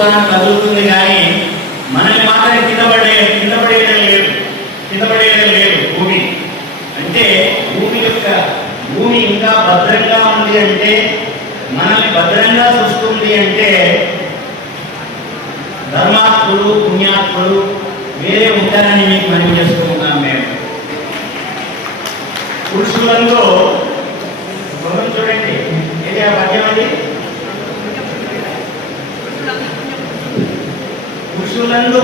తాను కదులుతుంది కానీ మనల్ని మాత్రం కింద పడేయడం లేదు భూమి. అంటే భూమి ఇంకా భద్రంగా ఉంది అంటే, మనల్ని భద్రంగా చూస్తుంది అంటే ధర్మాత్ములు పుణ్యాత్ములు వేరే ఉంటారని మీకు మనం చేస్తూ ఉన్నాం. మేము పురుషులలో చూడండి, ఏది ఆ పద్యం అది, పురుషులందు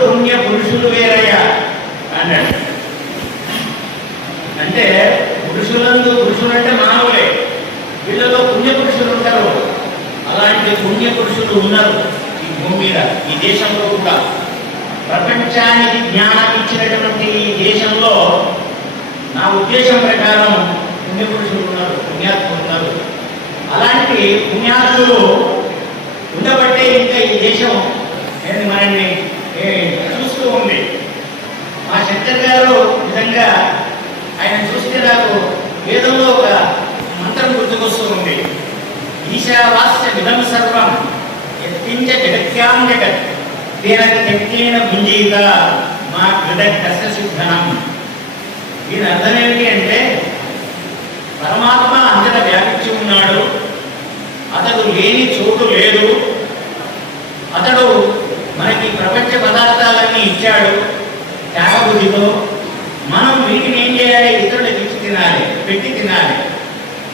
పురుషులు వేరయ్యా అన్నాడు. అంటే పురుషులు అంటే మానవులే, వీళ్ళలో పుణ్యపురుషులు ఉంటారు. అలాంటి పుణ్యపురుషులు ఉన్నారు ఈ భూమి మీద, ఈ దేశంలో కూడా. ప్రపంచానికి జ్ఞానం ఇచ్చినటువంటి ఈ దేశంలో నా ఉద్దేశం ప్రకారం పుణ్యపురుషులు ఉన్నారు, పుణ్యాత్ములు ఉన్నారు. అలాంటి పుణ్యాత్ములు ఉండబట్టే ఇంకా ఈ దేశం మనల్ని చూస్తూ ఉంది. మా శంకర్ గారు నిజంగా ఆయన చూస్తే నాకు వేదంలో ఒక మంత్రం గుర్తుకొస్తూ ఉంది. ఈశావాస్య విధం సర్వం యత్కించ జగత్యాం జగత్ తేన యత్నేన భుంజీత మా కృతకసిద్ధనం. దీని అర్థం ఏమిటి అంటే, పరమాత్మ అంతటా వ్యాపించి ఉన్నాడు, అతడు లేని చోటు లేదు, అతడు మనకి ప్రపంచ పదార్థాలన్నీ ఇచ్చాడు త్యాగబుద్ధితో. మనం వీటిని ఏం చేయాలి? ఇతరులకు ఇచ్చి తినాలి, పెట్టి తినాలి.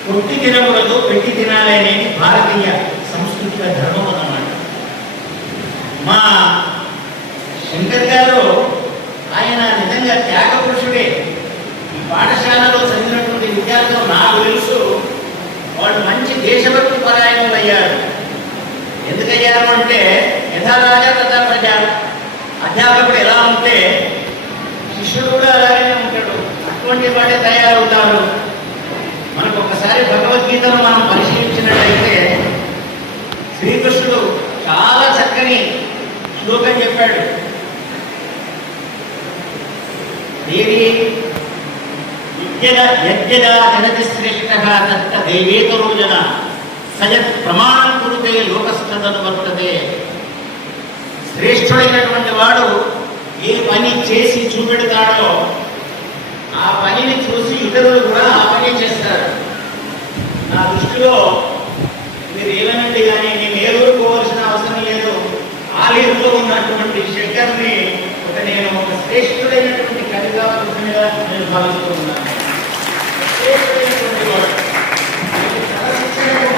కొట్టి తినకూడదు, పెట్టి తినాలి అనేది భారతీయ సంస్కృతిక ధర్మం అన్నమాట. మా శంకర్ గారు ఆయన నిజంగా త్యాగ పురుషుడే. ఈ పాఠశాలలో చదివినటువంటి విద్యార్థులు నాకు తెలుసు, వాళ్ళు మంచి దేశభక్తి పరాయణులు అయ్యారు. ఎందుకయ్యారు అంటే, యథా రాజా తథా ప్రజ. అధ్యాపకుడు ఎలా ఉంటే శిష్యుడు కూడా అలాగే ఉంటాడు, అటువంటి వాడే తయారవుతారు. మనకు ఒకసారి భగవద్గీతను మనం పరిశీలించినట్లయితే శ్రీకృష్ణుడు చాలా చక్కని శ్లోకం చెప్పాడు. దేవి యజ్ఞదా జనతి శ్రేష్ఠ తత్త దేవేతరో జన సయత్ ప్రమాణం కురుతే లోకస్థను వర్తతే. శ్రేష్ఠుడైనటువంటి వాడు ఏ పని చేసి చూపెడతాడో ఆ పనిని చూసి ఇతరులు కూడా ఆ పని చేస్తారు. నా దృష్టిలో మీరు ఏమనండి కానీ నేను ఏరుకోవాల్సిన అవసరం లేదు. ఆలయంలో ఉన్నటువంటి శంకర్ని నేను ఒక శ్రేష్ఠుడైనటువంటి కవిగా పురుషునిగా నేను భావిస్తూ ఉన్నాను. శ్రేష్ఠుడైనటువంటి వాడు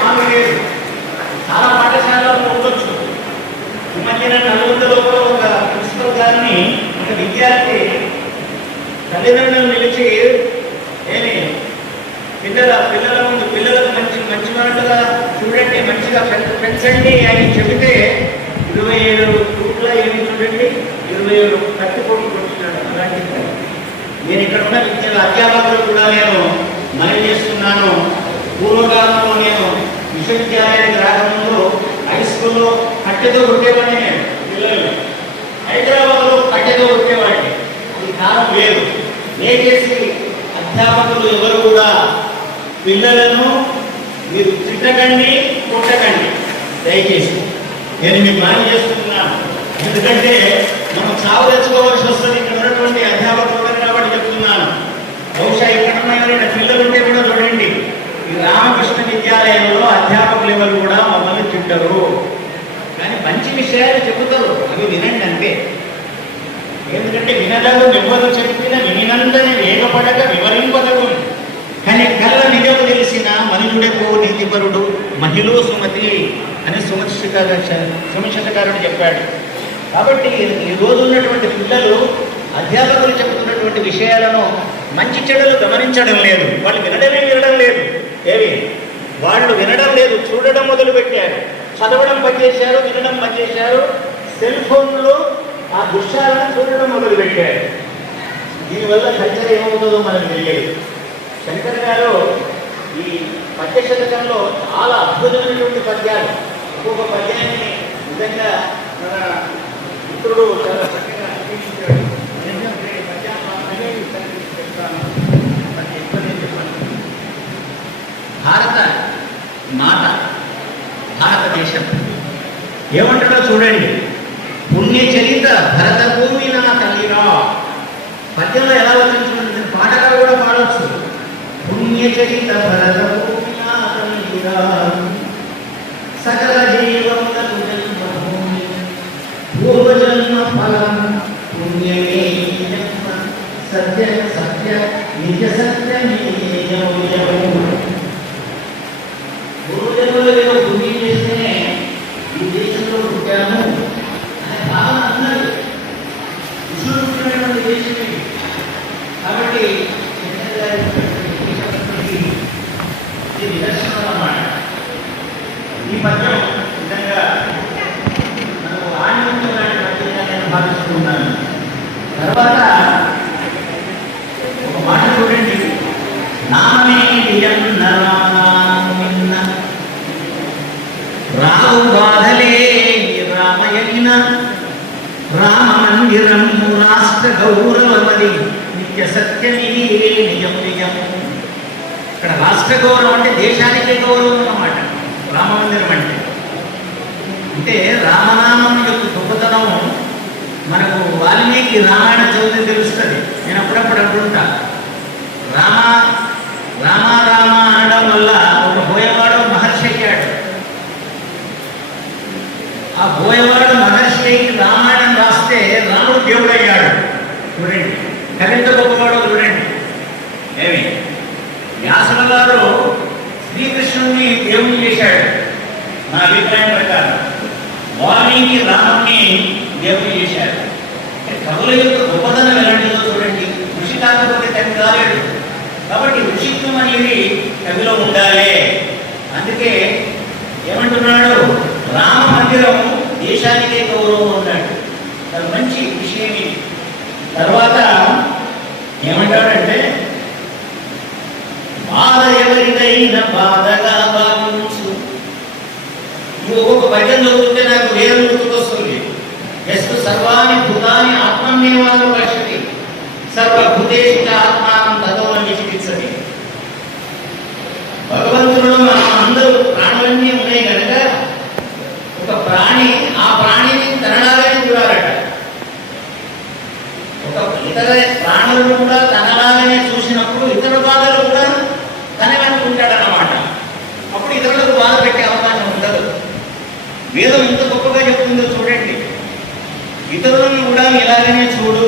మాలు లేదు. చాలా పాఠశాలలో ఉండొచ్చు. ఈ మధ్యన నలుగురిలో కూడా ఒక ప్రిన్సిపల్ గారిని ఒక విద్యార్థి తల్లిదండ్రులు నిలిచి ఏమి పిల్లల ముందు పిల్లలకు మంచి మాటగా చూడండి, మంచిగా పెంచండి అని చెబితే 27 రూట్ల ఏమి చూడండి 27 కట్టుకోటి కొట్టున్నాడు. అలాంటి నేను ఇక్కడ ఉన్న విద్యల అధ్యాపకులు కూడా నేను మనవి చేస్తున్నాను. పూర్వకాలంలో నేను విశ్వవిద్యాలయానికి రాకముందు హై స్కూల్లో కట్టెతో కొట్టేవాడిని. నేను పిల్లలు హైదరాబాద్లో కట్టెతో కొట్టేవాడిని. ఈ కాలం లేదు. దయచేసి అధ్యాపకులు ఎవరు కూడా పిల్లలను మీరు తిట్టకండి, కొట్టకండి దయచేసి. నేను మీకు మనవి చేస్తున్నాను. ఎందుకంటే మనం చావు తెచ్చుకోవాల్సి వస్తుంది ఇక్కడ ఉన్నటువంటి అధ్యాపకులు కాబట్టి చెప్తున్నాను. బహుశా ఇక్కడ ఉన్న పిల్లలు ఉంటే కూడా చూడండి, ఈ రామకృష్ణ విద్యాలయంలో అధ్యాపకులు ఎవరు కూడా మమ్మల్ని తిట్టరు, కానీ మంచి విషయాలు చెబుతారు, అవి వినండి అంతే. ఎందుకంటే వినదగు ఎవరు చెప్పిన వినినందని వేగపడక వివరింపదగు కానీ కళ్ళ నిజము తెలిసిన మనుజుడెకు నీతిపరుడు మహిళ సుమతి అని సుమశతకారుడు చెప్పాడు. కాబట్టి ఈ రోజు ఉన్నటువంటి పిల్లలు అధ్యాపకులు చెబుతున్నటువంటి విషయాలను మంచి చెడులు గమనించడం లేదు. వాళ్ళు వినడం లేదు. వాళ్ళు వినడం లేదు, చూడడం మొదలుపెట్టారు. చదవడం పనిచేశారు, వినడం పనిచేశారు. సెల్ ఫోన్లో ఆ దృశ్యాలను చూడడం మొదలుపెట్టారు. దీనివల్ల కల్చర్ ఏమవుతుందో మనకు తెలియదు. శంకర్ గారు ఈ పద్య శతకంలో చాలా అద్భుతమైనటువంటి పద్యాలు, ఒక్కొక్క పద్యాన్ని నిజంగా మన మిత్రుడు చాలా చక్కగా అన్వేషించాడు. భారత మాత, భారతదేశం ఏమంటాడో చూడండి. పుణ్యచరిత భరత భూమి నా తల్లిరా. పద్యంలో ఎలా వచ్చింది, పాటగా కూడా పాడవచ్చు. పుణ్యచరిత భరత భూమి నా తల్లిరా, సకల జీవములకు జన్మభూమి, పూర్వజన్మ ఫలం పుణ్యమే జన్మ, సత్య సత్య నిజ సత్యమే పూర్వజన్మలో ఏదో పుణ్యం చేస్తేనే ఈ దేశంలో పుట్టాము అనే భావన అన్నారు. ఋషులు పుట్టినటువంటి దేశమే కాబట్టి ఇది నిదర్శనం అన్నమాట. ఈ పద్యం నిజంగా మనకు ఆనందం లాంటి పద్యంగా నేను భావిస్తున్నాను. తర్వాత ఒక మాట చూడండి, నామే రావు బాధలే రామయజ్ఞ రామ మందిరం రాష్ట్ర గౌరవమది నిత్య సత్యమిది నిజం నిజం. ఇక్కడ రాష్ట్ర గౌరవం అంటే దేశానికే గౌరవం అన్నమాట. రామ మందిరం అంటే రామనామం యొక్క గొప్పతనం మనకు వాల్మీకి రామాయణ చదివితే తెలుస్తుంది. నేను అప్పుడప్పుడు అంటుంటా, రామ రామ రామ అనడం వల్ల ఒక బోయవాడు మహర్షి అయ్యాడు. ఆ బోయవాడు మహర్షి అయ్యి రామాయణం రాస్తే రాముడు దేవుడు అయ్యాడు. చూడండి కవిత గొప్పవాడు. చూడండి ఏమి వ్యాసుల గారు శ్రీకృష్ణుడిని దేవుని చేశాడు. నా అభిప్రాయం ప్రకారం వాల్మీకి రాముని దేవుని చేశాడు. కవుల యొక్క గొప్పతనం ఎలాంటిదో చూడండి. ఋషి కాకపోతే కవి కాలేడు. కాబట్టి ఋషిత్వం అనేది కవిలో ఉండాలి. అందుకే ఏమంటున్నాడు, రామ మందిరం దేశానికే గౌరవం ఉన్నాడు. అది మంచి విషయం ఇది. తర్వాత ఏమంటాడంటే, బాధ ఎవరిదైనా బాధగా భావించు. ఒక్కొక్క పద్యం చదువుతుంటే నాకు వేరు గుర్తుకొస్తుంది. ఎస్తు సర్వాణి భూతాని ఆత్మన్యేవాలు పశ్యతి సర్వభూతేషు చ ఆత్మానం తతో నిచికిత్సతి. భగవంతుడు మనం అందరూ ప్రాణులన్నీ ఉన్నాయి కనుక ఒక ప్రాణి ఆ ప్రాణిని తనలాగానే చూడాలట. ఒక ఇతర ప్రాణులను కూడా తనలాగానే చూసినప్పుడు ఇతర బాధలు కూడా తనే అనుకుంటాడన్నమాట. అప్పుడు ఇతరులకు బాధ పెట్టే అవకాశం ఉండదు. వేదం ఇంత గొప్పగా చెప్తుందో చూడండి. ఇతరులను కూడా ఇలాగనే చూడు,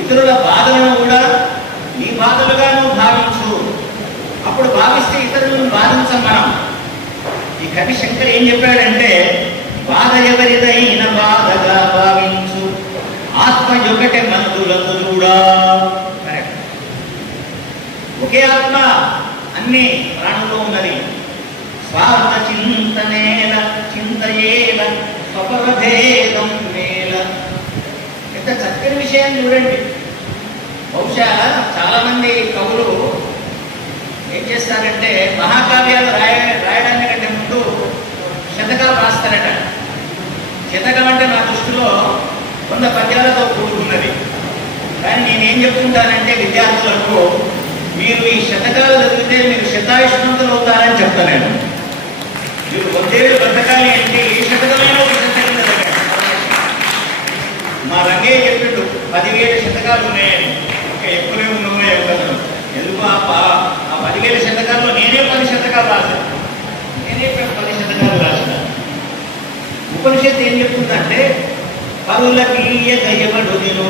ఇతరుల బాధలను కూడా నీ బాధలుగా నువ్వు భావించు. అప్పుడు భావిస్తే ఇతరులను బాధించం మనం. ఈ కవి శంకర్ ఏం చెప్పాడంటే, బాధ ఎవరిదైన బాధగా భావించు, ఆత్మ ఒకటే మనుషులకు చూడా. కరెక్ట్. ఒకే ఆత్మ అన్ని ప్రాణుల్లో ఉన్నది. స్వార్థ చింతనేల చింతయేల స్వపరభేదం వేల. ఎంత చక్కని విషయం చూడండి. బహుశా చాలా మంది కవులు ఏం చేస్తారంటే మహాకావ్యాలు రాయడానికంటే ముందు శతకాలు రాస్తారట. శతకం అంటే నా దృష్టిలో 100 పద్యాలతో కూడుకున్నది. కానీ నేనేం చెప్తుంటానంటే విద్యార్థులకు, మీరు ఈ శతకాలు చదివితే మీరు శతాయుష్మంతులు అవుతారని చెప్తాను నేను. మీరు 100 ఏళ్ళు బతకాలి అంటే ఏ శతకమైనా ఒక శతకం చదవండి. మా రంగయ్య చెప్పిండు 10,000 శతకాలు ఉన్నాయని. ఇంకా ఎక్కువనే ఉన్నాయో కదా. ఎందుకు ఆ 10,000 శతకాల్లో నేనే 10 శతకాలు రాశాను. నేనే 10 శతకాలు రాసిన. ఉపనిషత్తు ఏం చెప్తుందంటే, పరులకీయ దయవడు నేను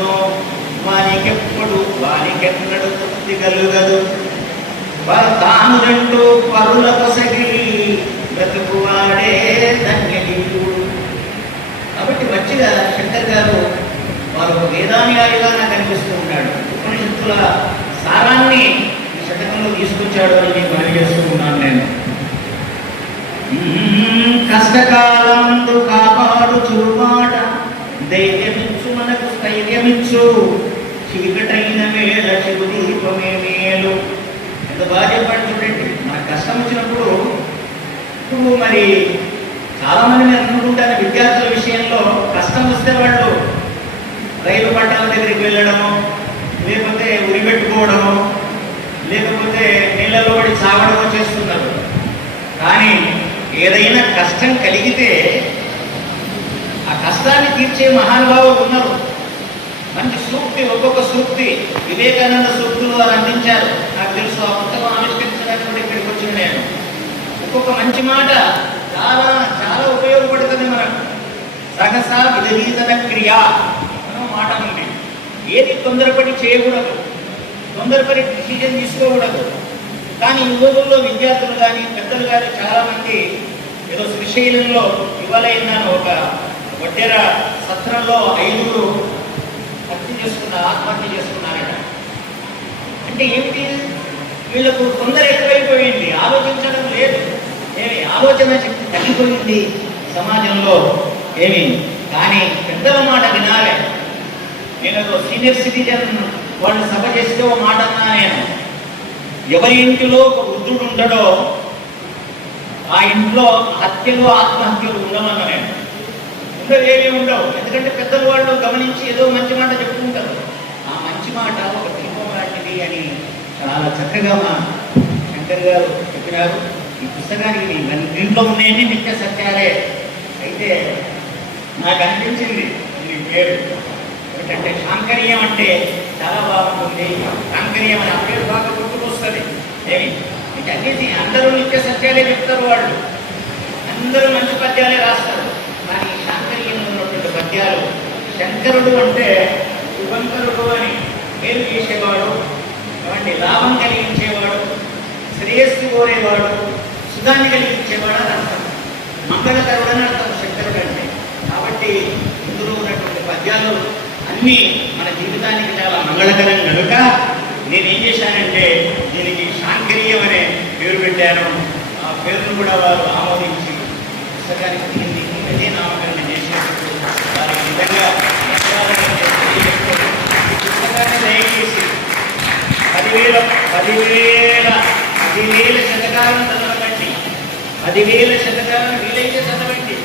వానికెప్పుడు వానికెన్నడు తృప్తి కలుగదు, తానుదంటూ పరుల కొసగి బ్రతుకువాడే ధన్యజీవుడు. కాబట్టి మంచిగా శంకర్ గారు వారు వేదాన్యాయుగా నాకు అనిపిస్తూ ఉన్నాడు. ఉపనిషత్తుల సారాన్ని ఈ శతకంలో తీసుకొచ్చాడు అని నేను మనవి చేస్తూ ఉన్నాను. నేను కష్టకాలందు కాపాడు చురుమాట ధైర్యమిచ్చు మనకు స్థైర్యమిచ్చు, చీకటైన వేళ చిరు దీపమే మేలు. ఎంత బాగా చెప్పండి చూడండి. మనకు కష్టం వచ్చినప్పుడు ఇప్పుడు మరి చాలా మంది నేను అనుకుంటాను, విద్యార్థుల విషయంలో కష్టం వస్తే వాళ్ళు రైలు పట్టాల దగ్గరికి వెళ్ళడము, లేకపోతే ఉరి పెట్టుకోవడము, లేకపోతే నీళ్ళలో పడి సాగడమో చేస్తున్నారు. కానీ ఏదైనా కష్టం కలిగితే ఆ కష్టాన్ని తీర్చే మహానుభావులు ఉన్నారు. మంచి సూక్తి, ఒక్కొక్క సూక్తి వివేకానంద సూక్తులు వారు అందించారు. నాకు తెలుసు, ఆ పుస్తకం ఆవిష్కరించడానికి కూడా ఇక్కడికి వచ్చిన నేను. ఒక్కొక్క మంచి మాట చాలా చాలా ఉపయోగపడుతుంది మనకు. సహసా విధీతన క్రియ అనే మాట ఉంది. ఏది తొందరపడి చేయకూడదు, తొందరపడి డిసిజన్ తీసుకోకూడదు. కానీ ఈ రోజుల్లో విద్యార్థులు కానీ పెద్దలు కానీ చాలామంది ఏదో శ్రీశైలంలో ఇవ్వలేనాను ఒక వడ్డెర సత్రంలో 5 ఆత్మహత్య చేసుకున్నారట. అంటే ఏమిటి, వీళ్ళకు తొందర ఎక్కువైపోయింది, ఆలోచించడం లేదు. ఏమి ఆలోచన శక్తి తగ్గిపోయింది సమాజంలో. ఏమి కానీ పెద్దల మాట వినాలి. నేను సీనియర్ సిటిజన్ వాళ్ళు సభ చేస్తే ఓ మాట అన్నా నేను, ఎవరి ఇంటిలో ఒక వృద్ధుడు ఉంటాడో ఆ ఇంట్లో హత్యలు ఆత్మహత్యలు ఉండవన్న నేను. ఏమీ ఉండవు. ఎందుకంటే పెద్దలు వాళ్ళు గమనించి ఏదో మంచి మాట చెప్పుకుంటారు. ఆ మంచి మాట ఒక దీపం లాంటిది అని చాలా చక్కగా మా శంకర్ గారు చెప్పినారు. ఈ పుస్తకానికి దీంట్లో ఉన్నాయని నిత్య సత్యాలే. అయితే నాకు అనిపించింది ఈ పేరు ఏంటంటే శాంకర్యం అంటే చాలా బాగుంటుంది. శాంకర్యం అని ఆ పేరు బాగా గుర్తుకొస్తుంది. ఏమి వీటన్నిటి అందరూ నిత్య సత్యాలే చెప్తారు, వాళ్ళు అందరూ మంచి పద్యాలే రాస్తారు. కానీ శాంకర్యంలో ఉన్నటువంటి పద్యాలు, శంకరుడు అంటే శుభంకరుడు అని పేరు చేసేవాడు, కాబట్టి లాభం కలిగించేవాడు, శ్రేయస్సు కోరేవాడు, సుఖాన్ని కలిగించేవాడు అని అర్థం. మంగళకరుడు అని అర్థం శంకరుడు అంటే. కాబట్టి ఇందులో ఉన్నటువంటి పద్యాలు అన్నీ మన జీవితానికి చాలా మంగళకరం కనుక నేనేం చేశానంటే దీనికి శాంకర్యం అనే పేరు పెట్టాను. ఆ పేరును కూడా వారు ఆమోదించి పుస్తకానికి దీన్ని అదే నామకరణ చేసినప్పుడు వారికి నిజంగా పుస్తకాన్ని దయచేసి 10,000 శతకాలను చదవకండి. 10,000 శతకాలను వీలైతే చదవండి.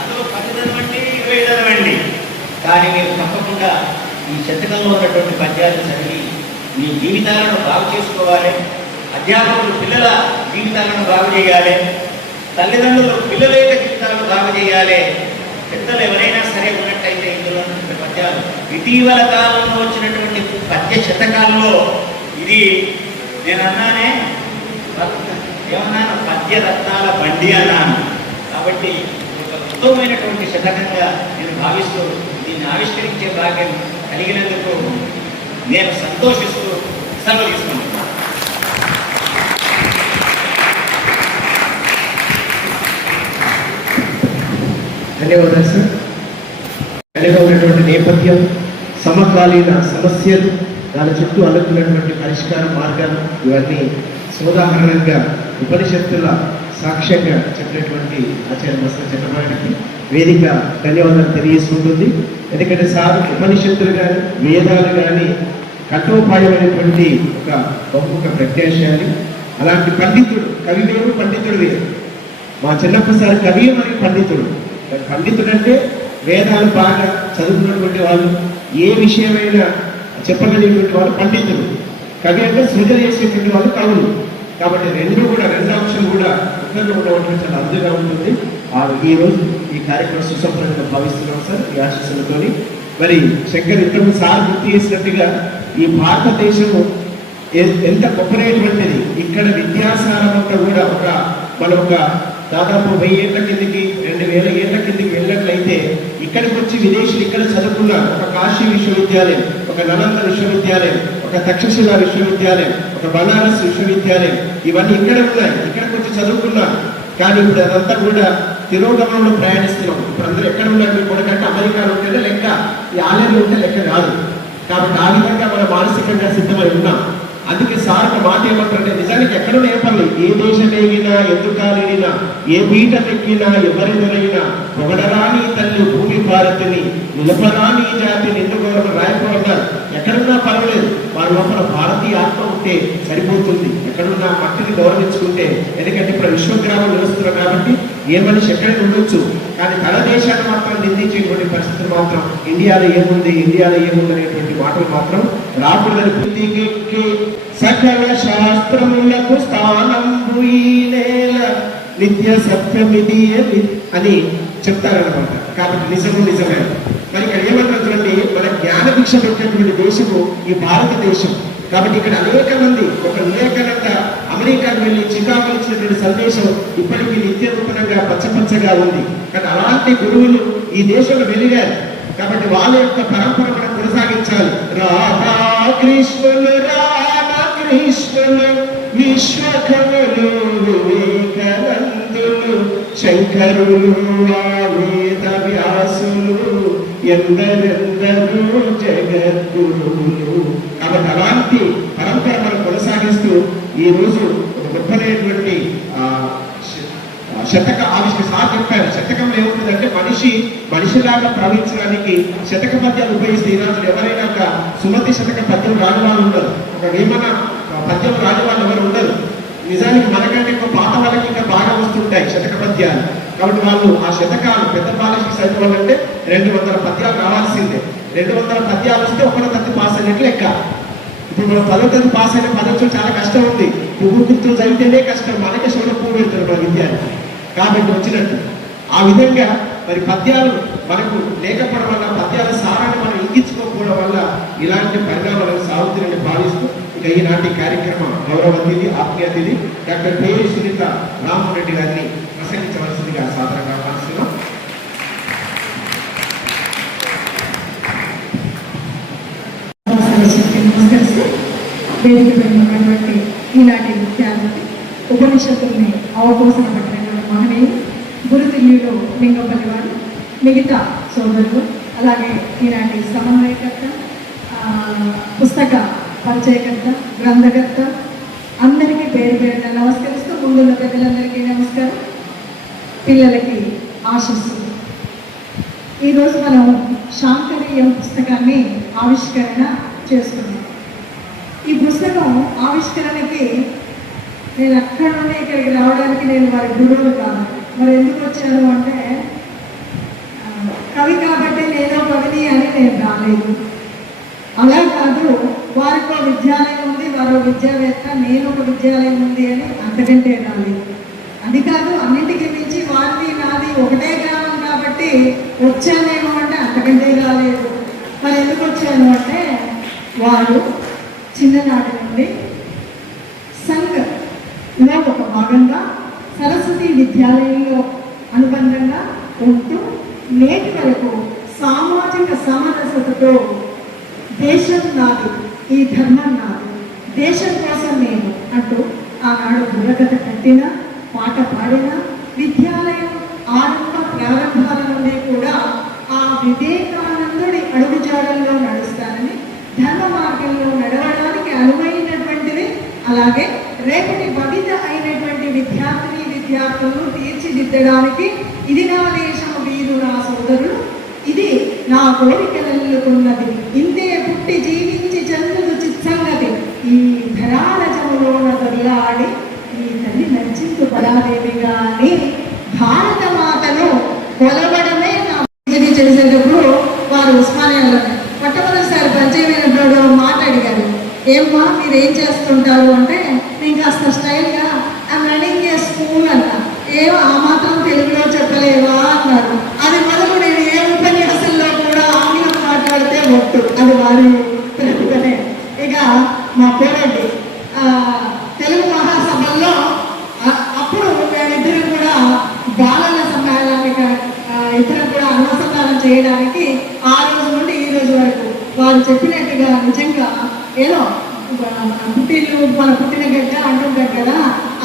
అందులో 10 చదవండి, 20 చదవండి. కానీ మీరు తప్పకుండా ఈ శతకంలో ఉన్నటువంటి పద్యాలు చదివి మీ జీవితాలను బాగు చేసుకోవాలి. అధ్యాపకులు పిల్లల జీవితాలను బాగు చేయాలి. తల్లిదండ్రులు పిల్లల యొక్క జీవితాలను బాగు చేయాలి. పెద్దలు ఎవరైనా సరే ఉన్నట్టయితే ఇందులో ఉన్నటువంటి పద్యాలు ఇటీవల కాలంలో వచ్చినటువంటి పద్య శతకాల్లో ఇది నేను అన్నానే, ఏమన్నాను, పద్యరత్నాల బండి అన్నాను. కాబట్టి ఒక ఉత్తమమైనటువంటి శతకంగా నేను భావిస్తూ దీన్ని ఆవిష్కరించే భాగ్యం కలిగినందుకు నేను సంతోషిస్తూ సెలవు తీసుకుంటున్నాను. ధన్యవాదాలు సార్. వెనక ఉన్నటువంటి నేపథ్యం, సమకాలీన సమస్యలు, దాని చుట్టూ అల్లుకున్నటువంటి పరిష్కార మార్గాలు ఇవన్నీ సోదాహరణంగా ఉపనిషత్తుల సాక్ష్యంగా చెప్పినటువంటి ఆచార్య మస్త చక్రపాణికి వేదిక ధన్యవాదాలు తెలియజేసుకుంటుంది. ఎందుకంటే సార్ ఉపనిషత్తులు కానీ వేదాలు కానీ కంఠోపాయమైనటువంటి ఒక బహుముఖ ప్రత్యాశయాన్ని, అలాంటి పండితుడు, కవి వేరు పండితుడు వేరు. మా చిన్నప్పటి సార్ కవి మరియు పండితుడు. పండితుడు అంటే వేదాలు బాగా చదువుకున్నటువంటి వాళ్ళు, ఏ విషయమైనా చెప్పగలిగినటువంటి వాళ్ళు పండితుడు. కవి అంటే సృజన చేసేటువంటి వాళ్ళు కవులు. కాబట్టి రెండు అంశాలు కూడా ఒకరిలో ఉండవడం చాలా అరుదుగా ఉంటుంది. ఈ రోజు ఈ కార్యక్రమం సుసంపన్నంగా భావిస్తున్నాం సార్, ఈ ఆశీస్సులతో. మరి శంకర్ ఇంతకు సార్ గుర్తు చేసినట్టుగా ఈ భారతదేశము ఎంత గొప్పనటువంటిది. ఇక్కడ విద్యాసారం అంతా కూడా ఒక దాదాపు 1000 ఏళ్ల కిందికి 2000 ఏళ్ల కిందికి వెళ్ళినట్లయితే ఇక్కడికి వచ్చి విదేశీయులు ఇక్కడ చదువుకున్న ఒక కాశీ విశ్వవిద్యాలయం, ఒక నలంద విశ్వవిద్యాలయం, ఒక తక్షశిల విశ్వవిద్యాలయం, ఒక బనారస్ విశ్వవిద్యాలయం, ఇవన్నీ ఇక్కడ ఉన్నాయి. ఇక్కడికి వచ్చి చదువుకున్నారు. కానీ ఇప్పుడు అదంతా కూడా తిరోగమనంలో ప్రయాణిస్తున్నాం. ఇప్పుడు అందరూ ఎక్కడ ఉన్నారు కొడకంటే అమెరికాలో ఉంటేనే లెక్క, ఈ ఆలయంలో ఉంటే లెక్క కాదు. కాబట్టి ఆ విధంగా మనం మానసికంగా సిద్ధమై ఉన్నాం. అందుకే సార్ ఒక మాట ఏమంటారంటే, నిజానికి ఎక్కడ నేర్పర్లేదు, ఏ దేశం ఎగినా, ఎందుకాలినా, ఏ పీట ఎక్కినా, ఎవరెదురైనా, పొగడరాని తల్లి భూమి భారతిని, నిలపరాని జాతి నిండుకోవడం రాయకూడదు. ఎక్కడున్నా పర్వాలేదు, వారి లోపల భారతీయ ఆత్మ ఉంటే సరిపోతుంది. ఎక్కడున్నా మట్టిని గౌరవించుకుంటే. ఎందుకంటే ఇప్పుడు విశ్వగ్రామం నిలుస్తున్నారు కాబట్టి ఏ మనిషి ఎక్కడికి ఉండొచ్చు. కానీ తన దేశాన్ని మాత్రం నిందించేటువంటి పరిస్థితులు మాత్రం ఇండియాలో ఏముంది అనేటువంటి మాటలు మాత్రం రాకూడదని. సకల శాస్త్రములకు స్థానం నేల నిత్య సత్యమిది అని చెప్తారనమాట. కాబట్టి నిజమే. మరి ఇక్కడ ఏమంటారు చూడండి, మన జ్ఞాన భిక్ష పెట్టినటువంటి దేశము ఈ భారతదేశం. కాబట్టి ఇక్కడ అనేక మంది ఒక వివేకానంద అమెరికాకు వెళ్ళి చికాగో ఇచ్చినటువంటి సందేశం ఇప్పటికీ నిత్య నూతనంగా పచ్చగా ఉంది. కానీ అలాంటి గురువులు ఈ దేశంలో వెలిగారు. కాబట్టి వాళ్ళ యొక్క పరంపర మనం కొనసాగించాలి. రామకృష్ణులు విశ్వకవులు వివేకానందులు శంకరులు వేద వ్యాసులు ఎందరెందరూ జగద్గురువులు. కాబట్టి అలాంటి పరంపర మనం కొనసాగిస్తూ ఈ రోజు ఒక గొప్పనైనటువంటి శతక సార్ చెప్పారు. శతకంలో ఏముంటుందంటే మనిషిలాగా ప్రవహించడానికి శతక పద్యాలు ఉపయోగిస్తే ఈనాడు ఎవరైనా ఒక సుమతి శతక పద్యం రాని వాళ్ళు ఉండరు, ఒక వేమన పద్యం రాని వాళ్ళు ఎవరు ఉండరు. నిజానికి మనకంటే ఎక్కువ పాత వాళ్ళకి ఇంకా బాగా వస్తుంటాయి శతక పద్యాలు. కాబట్టి వాళ్ళు ఆ శతకాలు పెద్ద బాలకి చదవాలంటే 200 పద్యాలు రావాల్సిందే. 200 పద్యాలు వస్తే ఒకటో తరగతి పాస్ అయినట్లు లెక్క. ఇప్పుడు మనం 10వ తరగతి పాస్ అయిన పదొచ్చు చాలా కష్టం ఉంది. పువ్వు గుర్తులు చదివితేనే కష్టం, మనకే షోలో పువ్వు పెడతారు మన విద్యార్థి. కాబట్టి వచ్చినట్టు ఆ విధంగా మరి పద్యాలు మనకు లేకపోవడం వల్ల, పద్యాల సారాన్ని మనం ఇంగించుకోకపోవడం వల్ల ఇలాంటి పరిణామాలను సాగుతుందని భావిస్తూ ఇక ఈనాటి కార్యక్రమం గౌరవ అతిథి ఆత్మీయ అతిథి డాక్టర్ పేరు సునీత రామ్మోహన్ రెడ్డి గారిని ప్రసంగించవలసిందిగా సాధారణంగా ఆహ్వానిస్తున్నాం. వేదికపై ఈనాటి విద్యార్థి ఉపనిషత్తుల్ని అవపోసన పట్టిన మహనీయులు గురుతుల్యులు లింగంపల్లి వారు, మిగతా సోదరులు, అలాగే ఈనాటి సమన్వయకర్త, పుస్తక పరిచయకర్త, గ్రంథకర్త అందరికీ పేరున నమస్కరిస్తూ ముందున్న పెద్దలందరికీ నమస్కారం, పిల్లలకి ఆశిస్తూ ఈరోజు మనం శాంకరీయం పుస్తకాన్ని ఆవిష్కరణ చేసుకున్నాం. ఈ పుస్తకం ఆవిష్కరణకి నేను అక్కడ నుండి ఇక్కడికి రావడానికి నేను వారి గురువులు కాదు. మరి ఎందుకు వచ్చాను అంటే కవి కాబట్టి నేనో కవిని అని నేను రాలేదు. అలా కాదు, వారికో విద్యాలయం ఉంది, వారో విద్యావేత్త, నేను ఒక విద్యాలయం ఉంది అని అంతకంటే రాలేదు. అది కాదు, అన్నింటికి మించి వారిది నాది ఒకటే గ్రామం కాబట్టి వచ్చానేమో అంటే అంతకంటే రాలేదు. మరి ఎందుకు వచ్చాను అంటే వారు చిన్ననాటి నుండి సంఘంలో ఒక భాగంగా సరస్వతి విద్యాలయంలో అనుబంధంగా ఉంటూ నేటి వరకు సామాజిక సమరసతతో దేశం నాది, ఈ ధర్మం నాది, దేశం కోసం నేను అంటూ ఆనాడు బుర్రకథ కట్టిన, పాట పాడిన, విద్యాలయం ప్రారంభాల నుండి కూడా ఆ వివేకానందుడి అడుగుజాడల్లో నడుస్తానని, ధర్మ మార్గంలో నడవడానికి అనువైనటువంటిది, అలాగే రేపటి భవిత అయినటువంటి విద్యార్థులను తీర్చిదిద్దడానికి ఇది నా దేశం, వీరు నా సోదరులు, ఇది నా కోరికలల్లుకున్నది, ఇంతే పుట్టి జీవించి చంద్రుడు చిత్సంగతి, ఈ ధరారజములోన దొర్లాడి ఈ తల్లి నచ్చిందు పరాదేవిగా అని భారత మాతను కొలవడమే నా ఇది చేసేటప్పుడు వారు ఉస్మానియాలో మొట్టమొదటిసారి పరిచయమైనప్పుడు మాట అడిగారు, ఏమ్మా మీరు ఏం చేస్తుంటారు అంటే నేను కాస్త స్టైల్గా ఐఎమ్ రన్నింగ్ ఏ స్కూల్ అన్నా. ఏమో ఆ మాత్రం తెలుగులో చెప్పలేవా అన్నారు. అది మొదలు నేను ఏ ఉపన్యాసంలో కూడా ఆంగ్లం మాట్లాడితే ఒట్టు, అది వారి తెలుగునే. ఇక మా పేరెడ్డి తెలుగు మహాసభల్లో అప్పుడు మేమిద్దరు కూడా బాలల సమ్మేళనానికి ఇద్దరు కూడా అనుసంధానం చేయడానికి ఆ రోజు నుండి ఈ రోజు వరకు వారు చెప్పినట్టుగా నిజంగా ఏదో మన పుట్టిన గడ్డ అంటుంటారు కదా,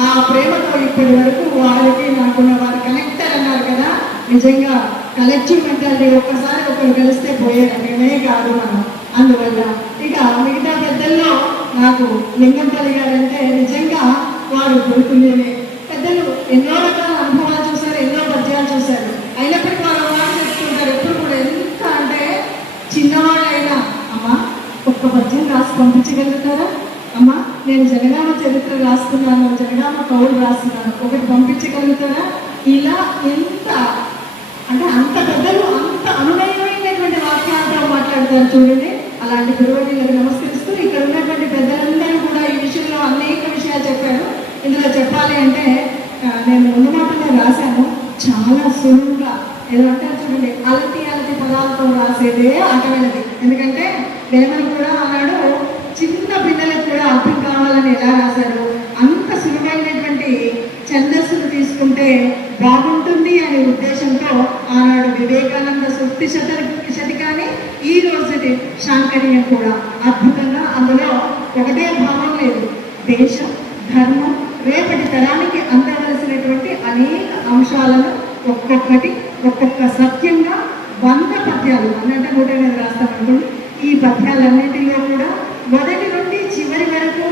ఆ ప్రేమతో ఇప్పటి వరకు వారికి నాకున్న వారు కలెక్టర్ అన్నారు కదా, నిజంగా కలెక్టివ్ మెంటాలిటీ ఒక్కసారి ఒకరు కలిస్తే పోయే రకమే కాదు మనం. అందువల్ల ఇక మిగతా పెద్దల్లో నాకు లింగంపల్లి గారు అంటే నిజంగా వారు గురుకులేనే పెద్దలు. ఎన్నో రకాల అనుభవాలు చూశారు, ఎన్నో పద్యాలు చూశారు. అయినప్పటికీ వారు వారు చెప్తుంటారు ఎప్పుడు కూడా, ఎంత అంటే చిన్నవాళ్ళైనా అమ్మా ఒక్క పద్యం రాసి పంపించగలుగుతారా, అమ్మా నేను జనగామ చరిత్ర రాస్తున్నాను, జనగామ కౌలు రాస్తున్నాను, ఒకటి పంపించగలుగుతారా, ఇలా ఎంత అంటే అంత పెద్దలు అంత అనునయమైనటువంటి వాక్యాలతో మాట్లాడతారు చూడండి. అలాంటి గురువులకు నమస్కరిస్తూ ఇక్కడ ఉన్నటువంటి పెద్దలందరూ కూడా ఈ విషయంలో అనేక విషయాలు చెప్పారు. ఇందులో చెప్పాలి అంటే నేను ముందు మాటనే రాశాను, చాలా సులువుగా ఏదో అంటారు చూడండి, అలతి అలతి పదాలతో రాసేదే ఆటమైనది. ఎందుకంటే వేమన కూడా అన్నాడు, చిన్న పిల్లలకు కూడా అర్థం కావాలని ఎలా రాశారు, అంత సులువైనటువంటి ఛందస్సును తీసుకుంటే బాగుంటుంది అనే ఉద్దేశంతో ఆనాడు వివేకానంద సూక్తి శతకాన్ని, ఈ రోజుటి శాంకర్యం కూడా అద్భుతంగా, అందులో ఒకటే భావం లేదు, దేశం ధర్మం రేపటి తరానికి అందవలసినటువంటి అనేక అంశాలను ఒక్కొక్కటి ఒక్కొక్క సత్యంగా 100 పద్యాలు, అంటే 108 రాస్తామనుకోండి. ఈ పద్యాలన్నింటిలో కూడా మొదటి నుండి చివరి వరకు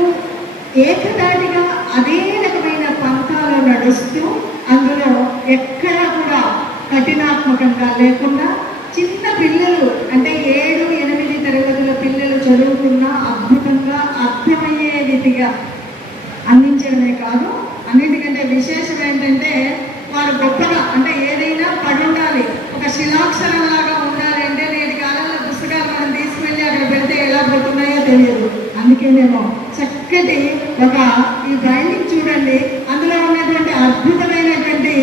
ఏకదాటిగా అదే రకమైన పంథాలో నడుస్తూ, అందులో ఎక్కడా కూడా కఠినాత్మకంగా లేకుండా, చిన్న పిల్లలు అంటే 7, 8 తరగతుల పిల్లలు చదువుకున్న అద్భుతంగా అర్థమయ్యే రీతిగా అందించడమే కాదు, అన్నిటికంటే విశేషం ఏంటంటే వారు గొప్పగా, అంటే ఏదైనా పడుండాలి, ఒక శిలాక్షరంలాగా ఉండాలి అంటే నేటి కాలంలో పుస్తకాలు మనం తీసుకువెళ్ళి అక్కడ పెడితే ఎలా పోతున్నాయో తెలియదు. అందుకేనేమో చక్కటి ఒక ఈ బైండింగ్ చూడండి, అందులో ఉన్నటువంటి అద్భుతమైనటువంటి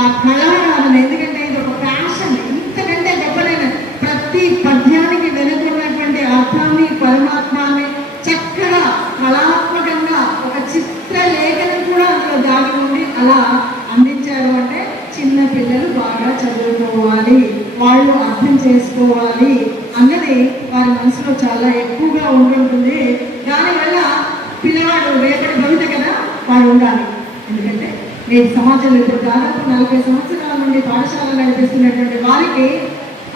ఆ కళారాధన, ఎందుకంటే ఇది ఒక ప్యాషన్, ఇంతకంటే గొప్పదైన ప్రతి పద్యానికి వెనుకున్నటువంటి అర్థాన్ని పరమాత్మాన్ని చక్కగా కళాత్మకంగా ఒక చిత్రలేఖనం కూడా అందులో దాగి ఉంది. అలా అందించారు అంటే చిన్న పిల్లలు బాగా చదువుకోవాలి, వాళ్ళు అర్థం చేసుకోవాలి అన్నది వారి మనసులో చాలా ఎక్కువగా ఉంటుంటుంది. దానివల్ల పిల్లవాడు రేపటి భవిత కదా వాడు ఉండాలి. ఎందుకంటే నేటి సమాజంలో ఇప్పుడు దాదాపు 40 సంవత్సరాల నుండి పాఠశాల నడిపిస్తున్నటువంటి వారికి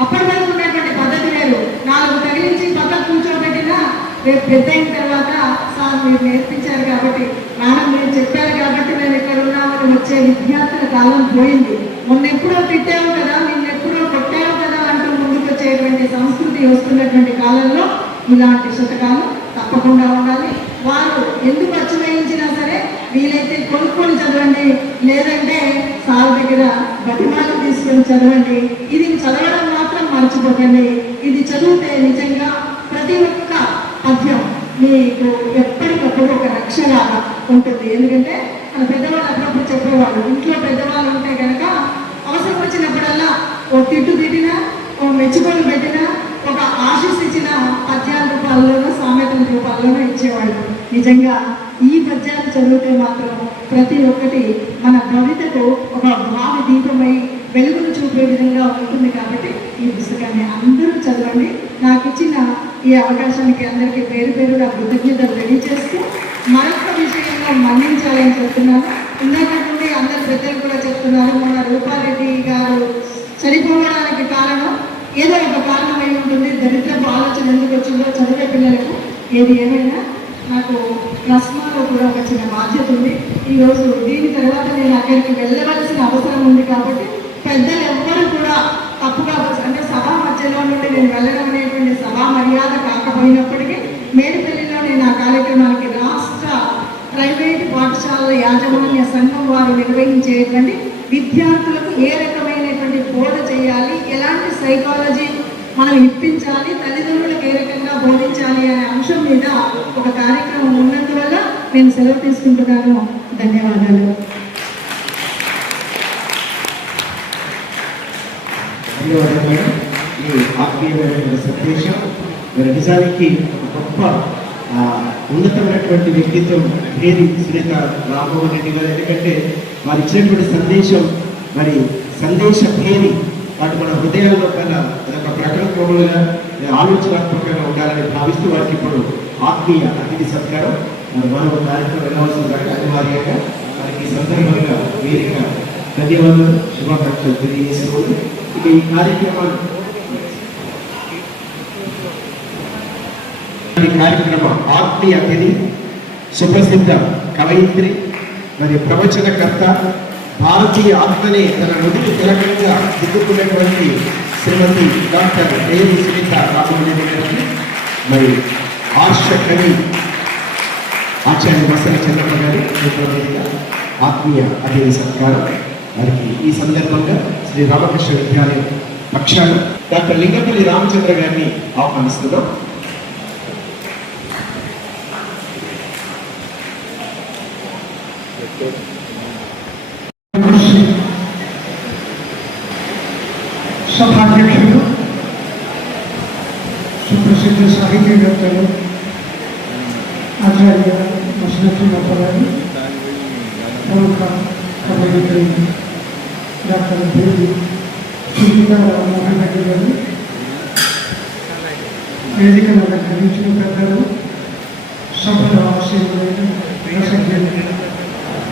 అప్పటి వరకు ఉన్నటువంటి పద్ధతి వేరు. 4 తగిలించి పక్కన కూర్చోబెట్టినా రేపు పెద్ద అయిన తర్వాత, సార్ మీరు నేర్పించారు కాబట్టి, మేడం మీరు చెప్పారు కాబట్టి మేము ఇక్కడ ఉన్నామని వచ్చే విద్యార్థుల కాలం పోయింది. మొన్నెప్పుడో తిట్టావు కదా, నిన్నెప్పుడో కొట్టావు కదా అంటూ ముందుకు వచ్చేటువంటి సంస్కృతి వస్తున్నటువంటి కాలంలో ఇలాంటి శతకాలు తప్పకుండా ఉండాలి. వారు ఎందుకు ఖర్చు వేయించినా సరే వీలైతే కొనుక్కొని చదవండి, లేదంటే సార్ దగ్గర బతిమాలు తీసుకొని చదవండి. ఇది చదవడం మాత్రం మర్చిపోకండి. ఇది చదివితే నిజంగా ప్రతి ఒక్క పద్యం మీకు ఎప్పటికప్పుడు ఒక రక్షలాగా ఉంటుంది. ఎందుకంటే మన పెద్దవాళ్ళు అప్పుడప్పుడు చెప్పేవాళ్ళు, ఇంట్లో పెద్దవాళ్ళు ఉంటే కనుక అవసరం వచ్చినప్పుడల్లా ఓ తిట్టు తిట్టినా, ఓ మెచ్చుకోలు పెట్టినా, ఒక ఆశీస్ ఇచ్చిన పద్యాల రూపాల్లోనూ సామెతల రూపాల్లోనూ ఇచ్చేవాళ్ళు. నిజంగా ఈ పద్యాలు చదివితే మాత్రం ప్రతి ఒక్కటి మన భవితకు ఒక భావి దీపమై వెలుగును చూపే విధంగా ఉంటుంది. కాబట్టి ఈ పుస్తకాన్ని అందరూ చదవండి. నాకు ఇచ్చిన ఈ అవకాశానికి అందరికీ పేరు పేరుగా కృతజ్ఞతలు తెలియజేస్తూ మరొక విషయంలో మన్నించాలని చెప్తున్నాను. ఇందాక నుండి అందరు పెద్దలు కూడా చెప్తున్నారు, మన రూపారెడ్డి గారు చనిపోవడానికి కారణం ఏదో ఒక కారణం అయి ఉంటుంది. దరిద్రపు ఆలోచన ఎందుకు వచ్చిందో చదివే పిల్లలకు. ఏది ఏమైనా నాకు ప్లస్మాలో కూడా ఒక చిన్న బాధ్యత ఉంది. ఈరోజు దీని తర్వాత నేను అక్కడికి వెళ్ళవలసిన అవసరం ఉంది. కాబట్టి పెద్దలు ఎవ్వరూ కూడా తప్పుగా, అంటే సభా మధ్యలో నుండి నేను వెళ్ళడం అనేటువంటి సభా మర్యాద కాకపోయినప్పటికీ మేడిపల్లిలో నేను ఆ కార్యక్రమానికి రాష్ట్ర ప్రైవేటు పాఠశాలల యాజమాన్య సంఘం వారు నిర్వహించేటువంటి విద్యార్థులకు ఏ రకమైనటువంటి బోధ చేయాలి, ఎలాంటి సైకాలజీ మనం ఇప్పించాలి, తల్లిదండ్రులకు ఏ రకంగా బోధించాలి అనే అంశం మీద ఒక కార్యక్రమం ఉన్నందువల్ల నేను సెలవు తీసుకుంటున్నాను. ధన్యవాదాలు. ధన్యవాదాలు. ఈ ఆత్మీయమైన సందేశం మరి నిజానికి ఒక గొప్ప ఉన్నతమైనటువంటి వ్యక్తిత్వం భేరి సునీత రామ్మోహన్ రెడ్డి గారు. ఎందుకంటే వారు ఇచ్చినటువంటి సందేశం మరి సందేశ భేరి, వాటి మన హృదయాల్లో కన్నా అదొక ప్రకటనగా ఆలోచనాత్మకంగా ఉండాలని భావిస్తూ వారికి ఇప్పుడు ఆత్మీయ అతిథి సత్కారం మరొక కార్యక్రమం వెళ్ళవలసిన అనివార్యంగా వారికి సందర్భంగా వేదిక ధన్యవాదాలు, శుభాకాంక్షలు తెలియజేస్తూ ఇక ఈ కార్యక్రమం ఆత్మీయ అతిథి సుప్రసిద్ధ కవయిత్రి మరి ప్రవచనకర్త, భారతీయ ఆత్మనే తన నుదుటి తిలకంగా దిద్దుకున్నటువంటి శ్రీమతి డాక్టర్ ఏవి సునీత రామోహన్ గారికి మరి ఆర్ష కవి ఆచార్య మసల చంద్రమ్మ గారి ఆత్మీయ అతిథి సత్కారం. వారికి ఈ సందర్భంగా శ్రీ రామకృష్ణ విద్యాలయం పక్షాన డాక్టర్ లింగపల్లి రామచంద్ర గారిని ఆహ్వానిస్తున్నాం. సభాధ్యక్షులు, సుప్రసిద్ధ సాహితీవేత్తలు ఆచార్య మసనత్రినప్ప గారు, ప్రముఖ కవయిత్రి డాక్టర్ బూరి సునీతా రామమోహన్ రెడ్డి గారు, వేదికను అలంకరించిన పెద్దలు, సభలో ఆశీర్వైన సభ్యులు,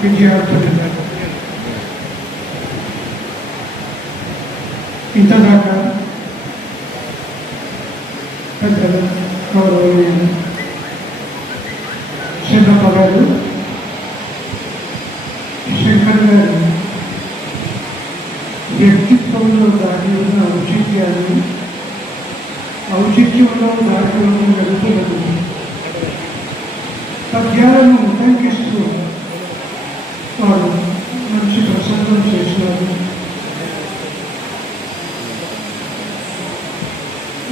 విద్యార్థులు, ఇంతదాకా పెద్దలు గౌరవనీయులు చిన్నప్ప గారు, శంకర్ గారు వ్యక్తిత్వంలో దాగి ఉన్న ఔచిత్యాన్ని, ఔచిత్యంలో దాగి ఉన్న వెలుతులను, పద్యాలను ఉటంకిస్తూ వారు మంచి ప్రసంగం చేసినారు.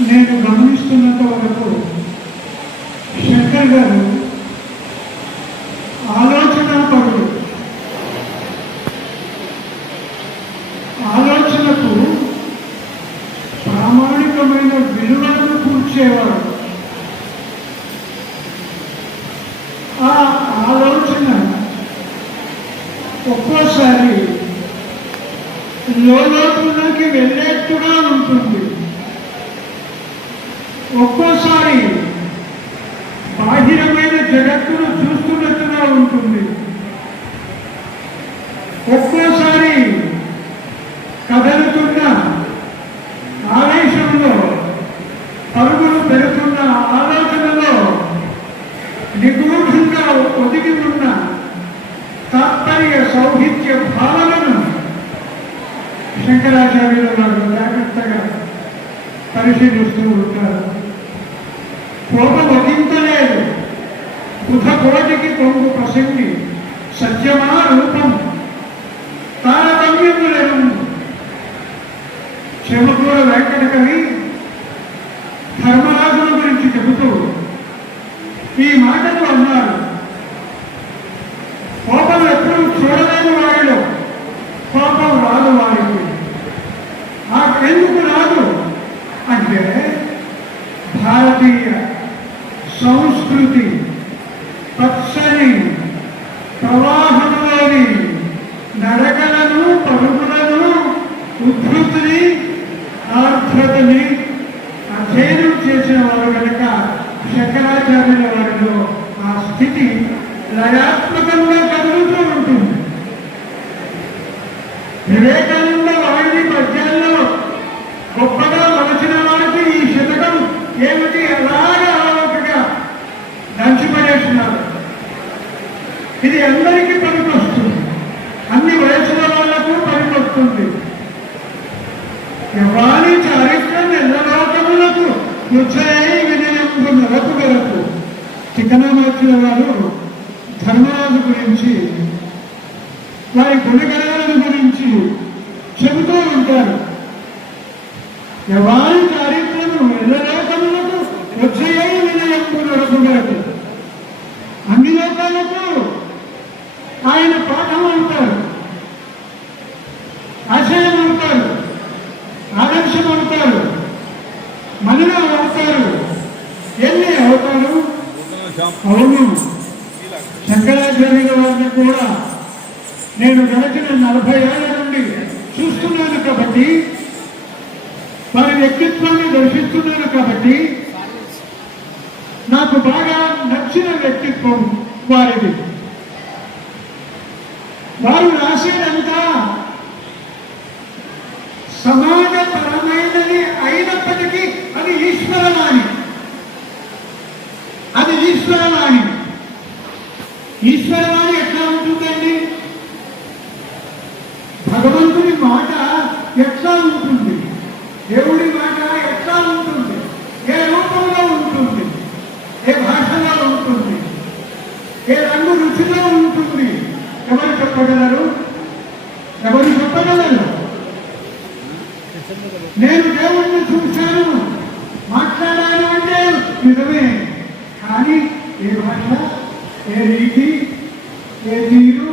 నేను గమనిస్తున్నంత వరకు శంకర్ గారు ఆలోచనాపరుడు. ఆలోచనకు ప్రామాణికమైన విలువలను కూర్చేవాడు. ఆ ఆలోచన ఒక్కోసారి లోతుల్లోకి వెళ్ళేట్టుగా ఉంటుంది, ఒక్కోసారి బాహిరమైన జగత్తును చూస్తున్నట్టుగా ఉంటుంది, ఒక్కోసారి కదలుతున్న ఆవేశంలో పరుగులు పెడుతున్న ఆలోచనలో నిగూఢంగా ఒదిగి ఉన్న తాత్పర్య సౌహిత్య భావనను శంకరాచార్యుల వారు జాగ్రత్తగా పరిశీలిస్తూ ఉంటారు. కోపం ఒదింతలేదు, బుధకోటికి పొంగు ప్రసంగి సత్యమా రూపం తారతమ్యములను. చెమకూర వెంకట కవి ధర్మరాజుల గురించి చెబుతూ ఈ మాటలు అన్నారు. కోపం ఎప్పుడు చూడలేని వారిలో కోపం రాదు వారికి. ఎందుకు రాదు అంటే భారతీయ సంస్కృతి పచ్చని ప్రవాహంలోని నడకలను, పరుగులను, ఉద్ధృతిని, ఆర్ద్రతని అధ్యయనం చేసిన వారు కనుక శంకరాచార్యుల వారిలో ఆ స్థితి లయాత్మకంగా కదులుతూ ఉంటుంది. వివేకానంద వారిని పద్యాల్లో గొప్పగా మలచిన వారికి ఈ శతకం ఏమిటి అలాగా ఒకగా దంచిపడేస్తున్నారు. ఇది అందరికీ పనికొస్తుంది, అన్ని వయసుల వాళ్లకు పనికొస్తుంది. యవ్వాని చారిత్రం ఎల్లలోకములకు ఉచ్చయై వినయంబు నరకు వరకు. చిక్కనామార్చిన వారు ధర్మరాజు గురించి, వారి గుణగణాలను గురించి చెబుతూ ఉంటారు. యవ్వాని చారిత్రము ఎల్లలోకములకు ఉచ్చయై వినయంబు నరకు వరకు. అన్ని లోకాలకు ఆయన పాఠం అవుతారు, ఆశయం అవుతారు, ఆదర్శం అవుతారు, మనలో అవుతారు. ఎన్ని అవుతారు? అవును, శంకరాచార్యుల వారిని కూడా నేను గడిచిన 40 ఏళ్ల నుండి చూస్తున్నాను కాబట్టి, వారి వ్యక్తిత్వాన్ని దర్శిస్తున్నాను కాబట్టి నాకు బాగా నచ్చిన వ్యక్తిత్వం వారిది. వారు రాసేదంతా సమాజపరమైనది అయినప్పటికీ అది ఈశ్వరవాణి. అది ఈశ్వరవాణి. ఈశ్వరవాణి ఎట్లా ఉంటుందండి? భగవంతుని మాట ఎట్లా ఉంటుంది? దేవుడి మాట ఎట్లా ఉంటుంది? ఏ రూపంలో ఉంటుంది? ఏ భాషలో ఉంటుంది? ఏ రంగు రుచిలో ఉంటుంది? ఎవరు చెప్పగలరు? ఎవరు చెప్పగలరు? నేను దేవుణ్ణి చూశాను, మాట్లాడాను అంటే నిజమే. కానీ ఏ భాష, ఏ రీతి, ఏ తీరు,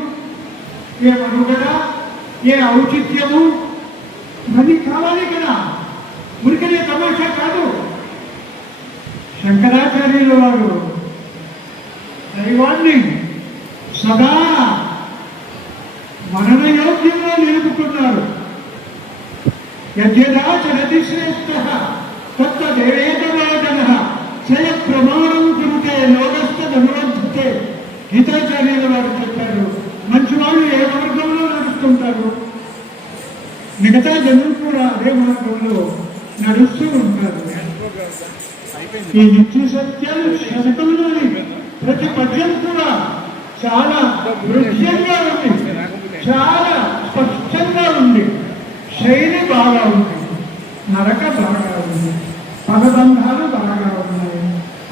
ఏ మనుగడ, ఏ ఔచిత్యము మరి కాదు. కావాలి కదా, ఉరికనే తమాషా కాదు. శంకరాచార్యుల వారు దైవాన్ని సదా మననయోగ్యంగా నిలుపుకున్నారు. యజ్ఞదా చరతి శ్రేష్ఠ తత్తదేవేతవాదన స్వయ ప్రమాణం కురితే లోకస్థ ధనువర్ధతే. గీతాచార్యుల వారు చెప్పారు, మంచి వాళ్ళు ఏ మార్గంలో నడుస్తుంటారు, మిగతా జనులు కూడా అదే మార్గంలో నడుస్తూ ఉంటారు. ఈ నిత్య సత్యాలు శతకంలోని ప్రతి పద్యం కూడా చాలా దృశ్యంగా ఉంది, చాలా స్పష్టంగా ఉంది, శైలి బాగా ఉంది, నరక బాగా ఉంది, పదబంధాలు బాగా ఉన్నాయి,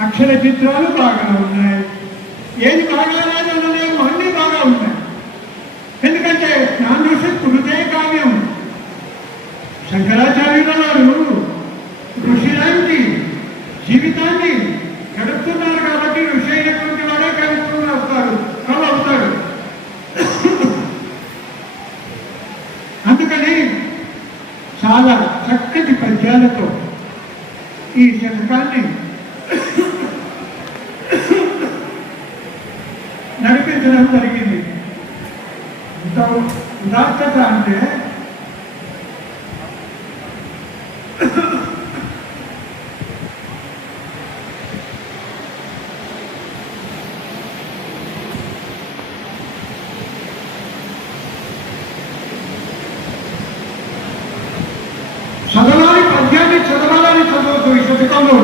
అక్షర చిత్రాలు బాగా ఉన్నాయి. ఏది బాగా లేదనలేము, అన్నీ బాగా ఉన్నాయి. ఎందుకంటే జ్ఞానఋషి కురుతే కావ్యం. శంకరాచార్యుల వారు ఋషి లాంటి జీవితాన్ని గడుపుతున్నారు కాబట్టి ఋషి అయినటువంటి వాడే కవి అవుతాడు. అందుకని చాలా చక్కటి పద్యాలతో ఈ శతకాన్ని నడిపించడం జరిగింది. ఇంత ఉదాత్తత అంటే చదవాలి, పద్యాన్ని చదవాలని చదవద్దు. ఈ శతకంలో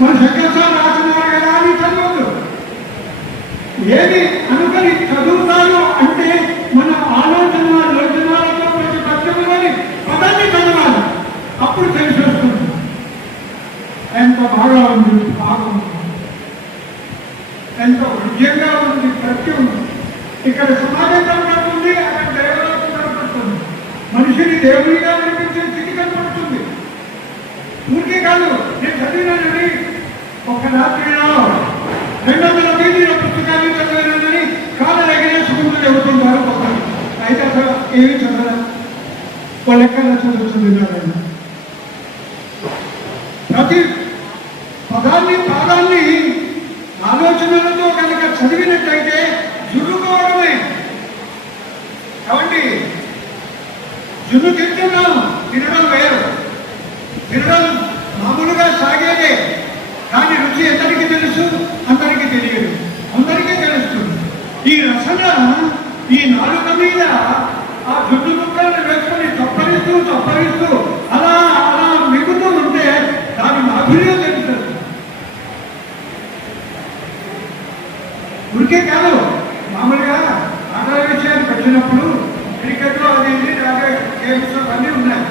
మన శంకరసారి రాసినారు కదా అని చదవద్దు. ఏది అనుకని చదువుతారు అంటే మన ఆలోచన యోజనాలతో ప్రతి పద్యంలోని పదాన్ని చదవాలి. అప్పుడు తెలిసి వస్తుంది ఎంత బాగా ఉంది, బాగుంది, ఎంత హృదయంగా ఉంది ప్రత్యం. ఇక్కడ సమాజం కనపడుతుంది, అక్కడ దేవలోకం కనపడుతుంది, మనిషిని దేవుడిగా అనిపించే స్థితి కనపడుతుంది. ఊరికే కాదు, నేను చదివినానని ఒక రాత్రిలో 200 పేజీల పుస్తకాన్ని చదివినానని కాళ్ళు ఎగరేసుకుంటూ చెబుతుంటారు ఒకరు. అయితే అసలు ఏమీ చదవరా, వాళ్ళ ఎక్కడ చదువుతున్నారని. ప్రతి పదాన్ని ఆలోచనలతో కనుక చదివినట్లయితే జుర్రుకోవడమే. కాబట్టి జున్ను తింటున్నాం, తినడం వేరు, తినడం మామూలుగా సాగేదే. కానీ రుచి ఎందరికీ తెలుసు, అందరికీ తెలియదు, అందరికీ తెలుస్తుంది. ఈ రసన ఈ నాలుక మీద ఆ జుట్టు ముక్కలను వేసుకొని చప్పరిస్తూ అలా అలా మిగుతూ ఉంటే దాని మాధుర్యం తెలుస్తుంది. ఉరికే కాదు, మామూలుగా ఆటల విషయానికి వచ్చినప్పుడు క్రికెట్లో అనేది గేమ్స్ అన్నీ ఉన్నాయి.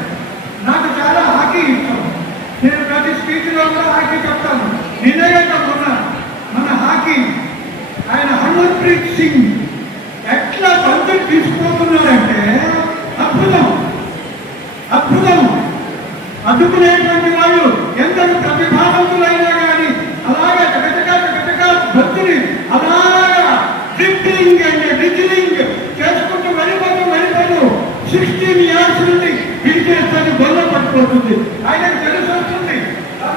నాకు చాలా హాకీ ఇష్టం. నేను ప్రతి స్పీచ్లో కూడా హాకీ చెప్తాను. నేనే కాకుండా మన హాకీ ఆయన హర్మన్ప్రీత్ సింగ్ ఎట్లా బంతులు తీసుకుపోతున్నారంటే అద్భుతం, అద్భుతం. అడ్డుకునేటువంటి వాళ్ళు ఎంతటి ప్రతిభావంతులైనా కానీ అలాగే గటగా బంతుని అలాగా డ్రిప్లింగ్ అండ్ డ్రిజిలింగ్ చేసుకుంటూ వెళ్ళిపోతూ 16 years నుండి పిలిచేస్తాను గొల్ల పట్టుకోతుంది. ఆయనకు తెలిసి వస్తుంది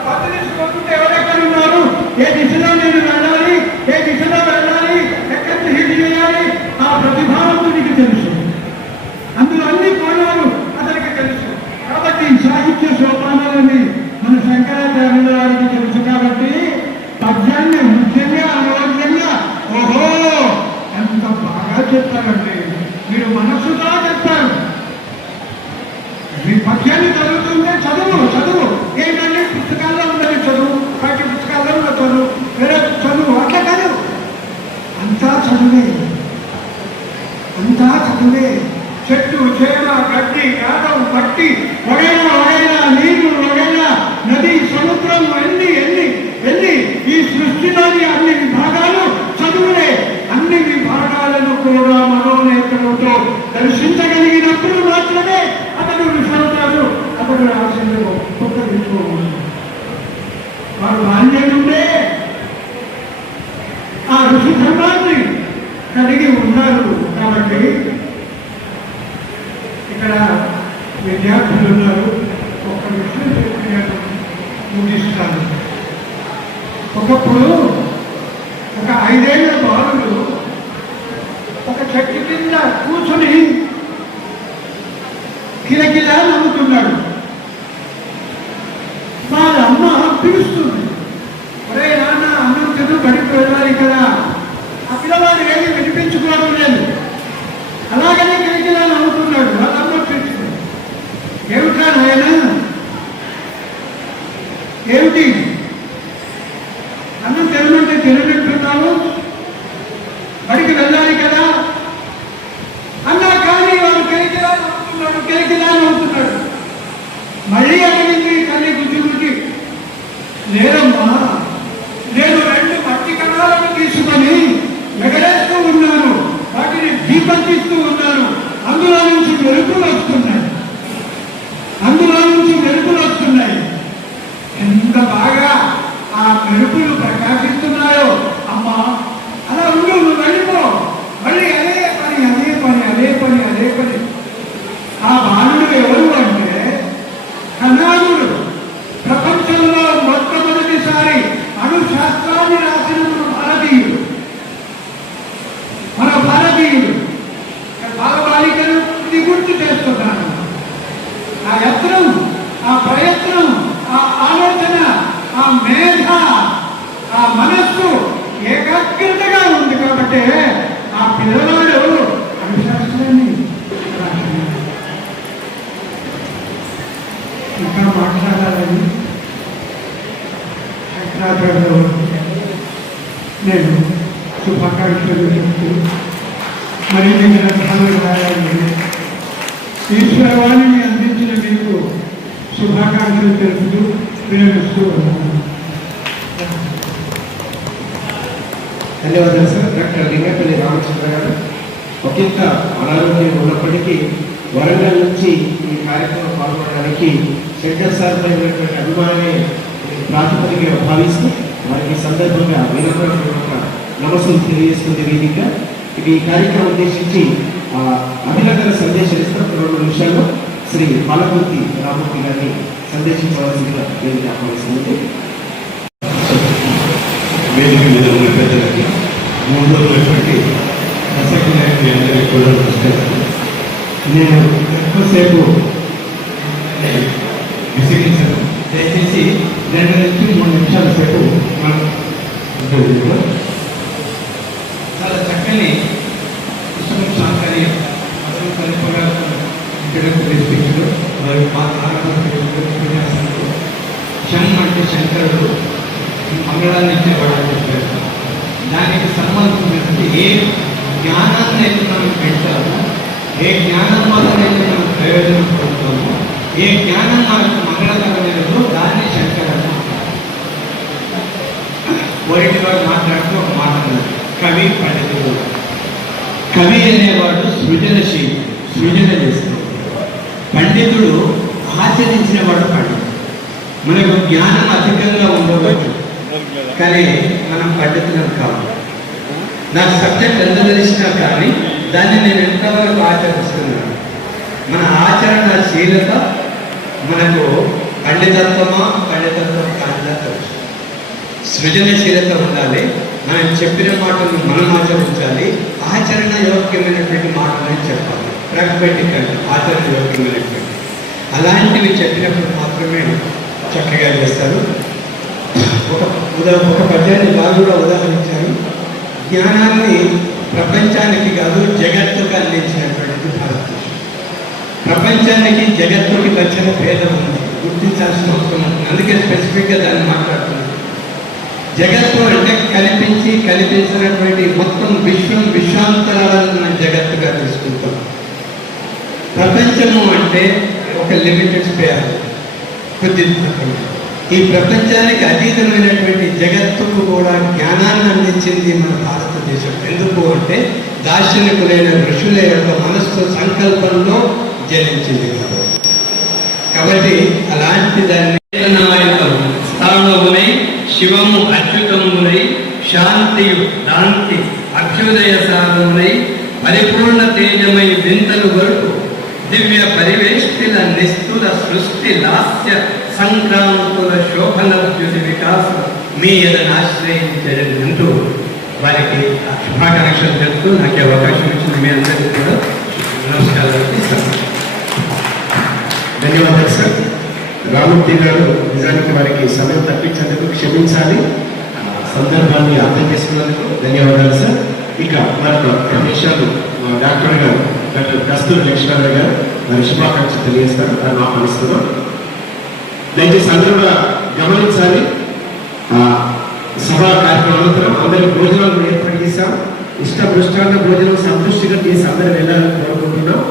పత్తి తీసుకుంటుంటే ఎవరెక్కడ ఉన్నారు, ఏ దిశలో నేను వెళ్ళాలి, ఏ దిశలో వెళ్ళాలి, ఎక్కడ హిట్ చేయాలి, ఆ ప్రతిభావంతునికి తెలుసు. అందులో అన్ని కోణాలు అతనికి తెలుసు. కాబట్టి సాహిత్య సోపానాలని మన శంకరాచార్యుల వారికి తెలుసు. కాబట్టి పద్యాన్ని ముఖ్యంగా అనవసరంగా ఓహో ఎంత బాగా చెప్తారండి, మీరు మనస్సుగా చెప్తారు. మీ పద్యాన్ని చదువుతుంటే చదువు ఏంటంటే పుస్తకాల్లో ఉన్నది చదువు, పాఠ్య పుస్తకాల్లో ఉన్న చదువు, వేరే చదువు అట్లా కాదు. అంతా చదువే. చెట్టు చేమ గడ్డి గాఢం మట్టి వగైనా నీరు వగైనా నది సముద్రం ఎన్ని ఈ సృష్టిలోని అన్ని విభాగాలు చదువులే. అన్ని విభాగాలను కూడా మనోనేత్రంతో దర్శించగలిగినప్పుడు మాత్రమే అతడు విశ్వవుతాడు, అతడు ఆశయంలో పుట్టగించుకోవచ్చు. వారు బాల్యం నుండే ఆ ఋషి ధర్మాన్ని కలిగి ఉన్నారు. కాబట్టి ఇక్కడ విద్యార్థులు ఉన్నారు. ఒక విషయం చెప్పి నేను ముగిస్తాను. ఒకప్పుడు ఒక 5 ఏళ్ల బాలుడు ఒక చెట్టు కింద కూర్చొని కిలకిలా నవ్వుతున్నాడు. వాళ్ళ అమ్మ పిలుస్తుంది, ఒరే నాన్న అన్నం తిను, బడికి వెళ్ళాలి కదా. ఆ పిల్లవాడు ఏమీ వినిపించుకోవడం లేదు. అలాగనే కిలకిలా నవ్వుతున్నాడు. వాళ్ళ అమ్మ పిలుస్తుంది, ఏమిటా నాయనా, ఏమిటి అన్నం తినమంటే తిననంటున్నావు, బడికి వెళ్ళాలి కదా అన్నా. కానీ వాడు కిలకిలా నవ్వుతున్నాడు, కిలకిలా నవ్వుతున్నాడు. మళ్ళీ అడిగింది తల్లి గుజ్జుకి, లేదమ్మా, నేను 2 మట్టి కణాలను తీసుకొని ఎగరేస్తూ ఉన్నాను, వాటిని దీపంతిస్తూ ఉన్నాను, అందులో నుంచి మెరుపులు వస్తున్నాయి, అందులో నుంచి మెరుపులు వస్తున్నాయి. ఎంత బాగా ఆ మెరుపులు ప్రకాశిస్తున్నాయో అమ్మా. అలా ఉండు, నువ్వు వెళ్ళిపో. మళ్ళీ అదే పని అదే పని అదే పని అదే పని. ఆ బాలుడు ఎవరు అంటే కణాదుడు. ప్రపంచంలో మొట్టమొదటిసారి అణుశాస్త్రాన్ని రాసిన మన భారతీయుడు. బాలబాలికలు ఇది గుర్తు చేస్తున్నాను. ఆ యత్నం, ఆ ప్రయత్నం, ఆ ఆలోచన, ఆ మేధ, ఆ మనస్సు ఏకాగ్రతగా ఉంది కాబట్టి ఆ పిల్లవాడు అణుశాస్త్రాన్ని రాసినాడు. ఇంకా మాట్లాడాలని శంకరాచార్యులు నేను శుభాకాంక్షలు చెప్తూ మరిన్ని గ్రంథాలు రాయాలని ఈశ్వరవాణిని అందించిన మీకు శుభాకాంక్షలు తెలుపుతూ విరమిస్తూ ఉన్నాను. ధన్యవాదాలు సార్. డాక్టర్ లింగపల్లి రామచంద్ర గారు ఒకంత అనారోగ్యం ఉన్నప్పటికీ వరంగల్ నుంచి ఈ కార్యక్రమం పాల్గొనడానికి శంకర్ సార్ పైనటువంటి అభిమానమే ప్రాతిపదికగా భావిస్తూ వారికి సందర్భంగా వినమ్రపూర్వక నమస్సులు తెలియజేస్తుంది వేదిక. ఇది ఈ కార్యక్రమం ఉద్దేశించి అభినందన సందేశం ఇస్తారు. 2 నిమిషాల్లో శ్రీ పాలకుర్తి రామూర్తి గారిని సందేశించవలసిందిగా వేదిక ఆహ్వానిస్తుంది. వేదిక మీద ఉన్న పెద్దలకి 3 రోజులటువంటి ప్రసక్తి అందరికీ కూడా నమస్కారం. నేను ఎక్కువసేపు విసిగించాను. దయచేసి 2 నుంచి 3 నిమిషాల సేపు మనం చాలా చక్కని విష్ణు శాంకరి అసలు కలిపగా స్పీచ్లు మరియు ఉపన్యాసాలు. శం అంటే శంకరుడు, మంగళాన్ని ఇచ్చేవాడు చెప్పారు. దానికి సంబంధించినటువంటి ఏ జ్ఞానాన్ని అయితే మనం పెంచామో, ఏ జ్ఞానం వల్లనైతే మనం ప్రయోజనం పొందుతామో, ఏ జ్ఞానం మనకు మంగళకరమైనదో దాన్ని శంకరని ఒరిటి వాడు మాట్లాడుతూ ఒక మాట అన్నారు, కవి పండితుడు. కవి అనేవాడు సృజనశీలి, సృజన చేస్తాడు. పండితుడు ఆచరించిన వాడు పండితుడు. మనకు జ్ఞానం అధికంగా ఉండవచ్చు, కానీ మనం పండితులం కావాలి. నాకు సబ్జెక్ట్ ఎంత తెలిసినా కానీ దాన్ని నేను ఎంతవరకు ఆచరిస్తున్నాను. మన ఆచరణశీలత మనకు పండితత్వం కాదా తెలుసు. సృజనశీలత ఉండాలి. మనం చెప్పిన మాటలను మనం ఆచరించాలి. ఆచరణ యోగ్యమైనటువంటి మాటలని చెప్పాలి. ప్రాక్టికల్ అంటే ఆచరణ యోగ్యమైనటువంటి అలాంటివి చెప్పినప్పుడు మాత్రమే చక్కగా చేస్తారు. ఒక పద్యాన్ని బాగా ఉదాహరించారు. జ్ఞానాన్ని ప్రపంచానికి కాదు జగత్తుకు అందించినటువంటిది భారతదేశం. ప్రపంచానికి జగత్తుకి వచ్చిన భేదం ఉంది, గుర్తించాల్సిన అవసరం ఉంది. అందుకే స్పెసిఫిక్గా దాన్ని మాట్లాడుతున్నాను. జగత్తు అంటే కనిపించినటువంటి మొత్తం విశ్వాంతరాలను మనం జగత్తుగా తీసుకుంటాం. ప్రపంచము అంటే ఒక లిమిటెడ్ స్పేర్, కొద్ది. ఈ ప్రపంచానికి అతీతమైనటువంటి జగత్తుకు కూడా జ్ఞానాన్ని అందించింది మన భారతదేశం. ఎందుకు అంటే దార్శనికులైన ఋషుల యొక్క మనస్సు సంకల్పంలో జనించింది కాబట్టి అలాంటి దాన్ని స్థానమునై శివము అచ్యుతమునై శాంతియు దాంతి అభ్యుదయ సాధమునై పరిపూర్ణ తేజమై వింతలు వరకు దివ్య పరివేష్టిల నిస్తుల సృష్టి లాస్య సంక్రాంతుల శోభన ద్యుతి వికాస మీ ఎదని ఆశ్రయించదని అంటూ వారికి శుభాకాంక్షలు చెప్తూ నాకు అవకాశం ఇచ్చిన మీ అందరికీ కూడా నమస్కారాలు ఇస్తాను. ధన్యవాదాలు సార్. రామూర్తి గారు నిజానికి వారికి సమయం తప్పించేందుకు క్షమించాలి, సందర్భాన్ని అర్థం చేసుకున్నందుకు ధన్యవాదాలు సార్. ఇక మరొక 2 నిమిషాలు డాక్టర్ గారు, డాక్టర్ కస్తూరి లక్ష్మణ గారు వారి శుభాకాంక్షలు తెలియజేస్తారు. వారిని ఆహ్వానిస్తున్నాం. దయచేసి అందరూ కూడా గమనించాలి, సభా కార్యక్రమం అనంతరం అందరికి భోజనాలు ఏర్పాటు చేశాం. ఇష్టపృష్టాన్న భోజనం సంతృష్టిగా చేసి అందరూ వెళ్ళాలని కోరుకుంటున్నాం.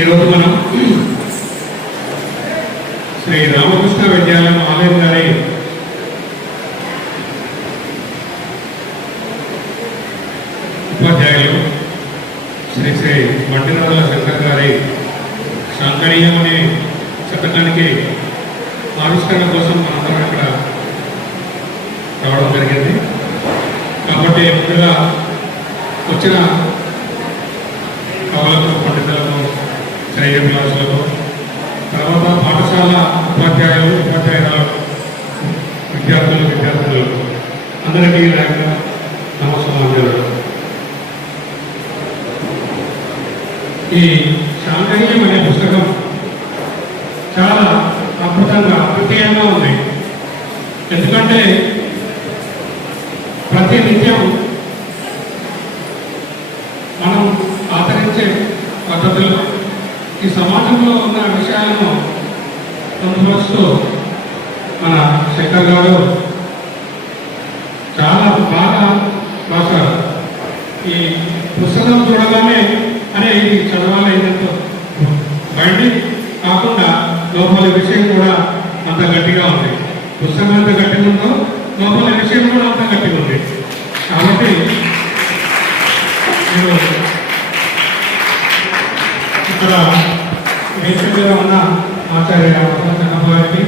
ఈరోజు మనం శ్రీ రామకృష్ణ విద్యాలయం ఆలయం గారి ఉపాధ్యాయులు శ్రీ శ్రీ వంటిరాజుల శంకర్ గారి శాంకరీయం అనే శతకానికి ఆవిష్కరణ కోసం మనందరం ఇక్కడ రావడం జరిగింది. కాబట్టి ముందుగా వచ్చిన కవులకు, పండితులకు, శ్రేయోభిలాషులకు, తర్వాత పాఠశాల ఉపాధ్యాయులు, ఉపాధ్యాయురాలు, విద్యార్థులకు అందరికీ నమస్కారం. ఈ శాంకరీయం అనే పుస్తకం చాలా అద్భుతంగా అద్వితీయంగా ఉంది. ఎందుకంటే ప్రతి నిత్యం మనం ఆచరించే పద్ధతులు ఈ సమాజంలో ఉన్న విషయాలను పొందుపరుస్తూ మన శంకర్ గారు చాలా బాగా రాశారు. ఈ పుస్తకం చూడగానే అనే ఇది చదవాలి ఏంటంటే బయట కాకుండా లోపల విషయం కూడా అంత గట్టిగా ఉంది. పుస్తకం ఎంత గట్టిగా ఉందో లోపల విషయం కూడా అంత గట్టిగా ఉంది. కాబట్టి మీరు ఇక్కడ వేదికగా ఉన్న ఆచార్య రామచంద్రరావు గారికి,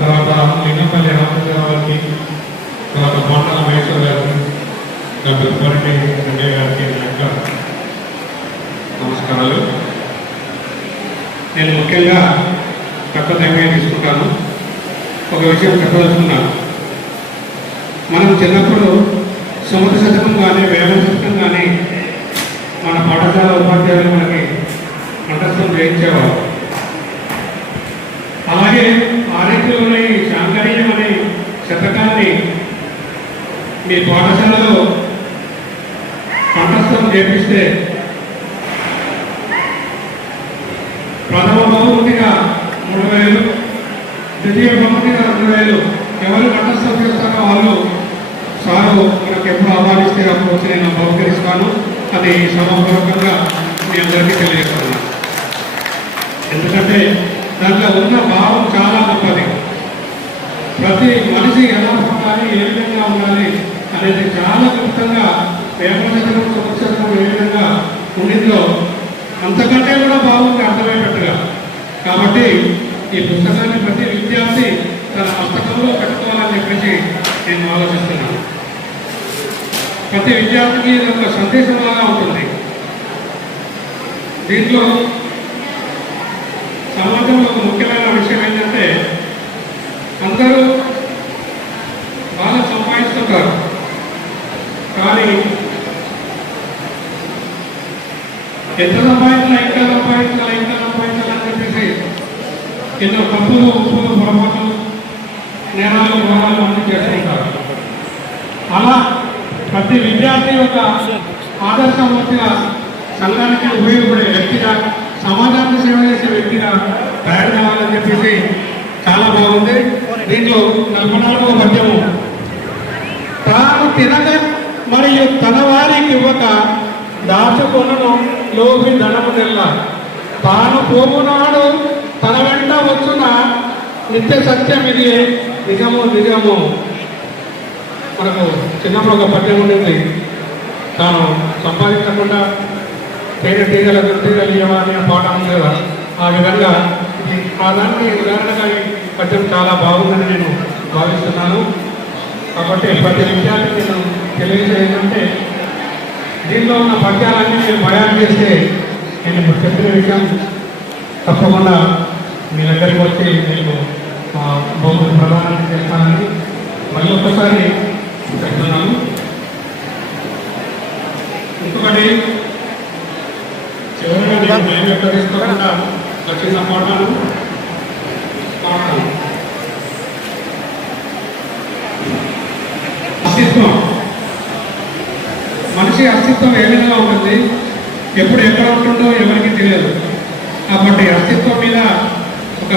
తర్వాత లింగపల్లి రామచంద్రరావు గారికి, తర్వాత కోటల మహేశ్వర గారికి, డాక్టర్ కోరటి రంగయ్య గారికి నమస్కారాలు. నేను ముఖ్యంగా తక్కువ సమయం తీసుకుంటాను. ఒక విషయం చెప్పదలుచుకున్నాను. మనం చిన్నప్పుడు సముద్ర శతకం కానీ వేద శతకం కానీ మన పాఠశాల ఉపాధ్యాయులు మనకి కంఠస్థం చేయించేవారు. అలాగే ఆరోగ్యంలోని శాంకరీయం అనే శతకాన్ని మీ పాఠశాలలో కంఠస్థం చేపిస్తే ప్రథమ బహుమతిగా 3,000, ద్వితీయ బహుమతిగా 2,000 ఎవరు కంఠస్థం చేస్తారో వాళ్ళు సారు మనకు ఎప్పుడు ఆహ్వానిస్తే అప్పుడు వచ్చి నేను బహుకరిస్తాను. అది సభాపూర్వకంగా మీ అందరికీ తెలియజేస్తున్నాను. ఎందుకంటే దాంట్లో ఉన్న భావం చాలా గొప్పది. ప్రతి మనిషి ఎలా ఉండాలి, ఏ విధంగా ఉండాలి అనేది చాలా క్లుప్తంగా వేమశతకం, సంవత్సరం ఏ విధంగా ఉండిందో అంతకంటే కూడా బాగుంది అర్థమయ్యేటట్టుగా. కాబట్టి ఈ పుస్తకాన్ని ప్రతి విద్యార్థి తన పుస్తకంలో పెట్టుకోవాలని చెప్పేసి నేను ఆలోచిస్తున్నాను. ప్రతి విద్యార్థికి ఇది ఒక సందేశంలాగా ఉంటుంది. దీంట్లో సమాజంలో ఒక ముఖ్యమైన విషయం ఏంటంటే అందరూ బాగా సంపాదిస్తుంటారు, కానీ ఎంత సంపాదించాలని చెప్పేసి ఎన్నో తప్పులు, ఉప్పులు, పొరపాట్లు, నేరాలు, ఘోరాలు అన్నీ చేస్తుంటారు. అలా ప్రతి విద్యార్థి ఒక ఆదర్శమూర్తిగా, సంఘానికి ఉపయోగపడే వ్యక్తిగా, సమాజానికి సేవ చేసే వ్యక్తిగా తయారు కావాలని చెప్పేసి చాలా బాగుంది. దీంట్లో 44వ పద్యము, తాను తినక మరియు తన వారికి ఇవ్వక దాచుకొనను లోపి ధనము నెల్ల, తాను పోగునాడు తన వెంట వచ్చున నిత్య సత్యం ఇది నిజము నిజము. మనకు చిన్నప్పుడు ఒక పద్యం ఉండింది, తాను సంపాదించకుండా తీగలకు తీగలు ఇవ్వాలి అనే పాట ఉంది కదా. ఆ విధంగా ఆ దానికి ఉదాహరణగా ఈ పద్యం చాలా బాగుందని నేను భావిస్తున్నాను. కాబట్టి ప్రతి విద్యార్థికి నేను తెలియజేయాలంటే దీనిలో ఉన్న పద్యాలన్నీ నేను బయాన్ చేస్తే నేను ఇప్పుడు చెప్పిన విషయం తప్పకుండా మీ దగ్గరికి వచ్చి నేను బహుమతి ప్రదానం చేస్తానని మళ్ళీ ఒక్కసారి చెప్తున్నాను. ఇంకొకటి చివరిగా నేను భయం ఎక్కడిస్తకుండా ఒక చిన్న పాటను పాడతాను. అస్తిత్వం, మనిషి అస్తిత్వం ఏ విధంగా ఉంటుంది, ఎప్పుడు ఎక్కడ ఉంటుందో ఎవరికి తెలియదు. కాబట్టి అస్తిత్వం మీద ఒక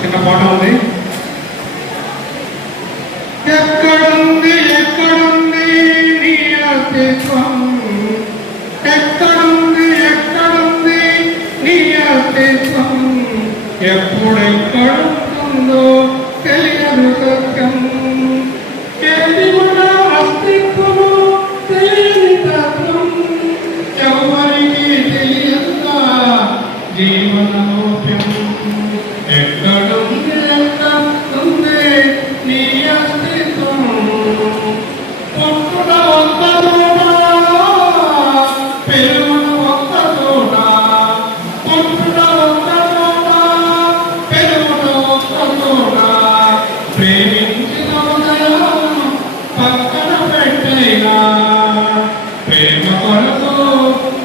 చిన్న పాట ఉంది. ఎక్కడుంది ఎక్కడుంది నీ అస్తిత్వం, ఎక్కడుంది ఎక్కడుంది నీ అస్తిత్వం, ఎప్పుడెక్కడుంటుందో తెలియదు సత్యం. ఏది మన అస్తిత్వము తెలియని తత్వం, ఎవరికి తెలియదుగా జీవనోప్యం. ఎక్కడుంది ఎక్కడుంది నీ అస్తిత్వం, పుట్టుట ఒక్క చోట, పెరుగుట ఒక్క చోట, పుట్టుట ఒక్క చోట, పెరుగుట ఒక్క చోట, ప్రేమించిన హృదయం పక్కన పెట్టైనా ప్రేమ కొరకు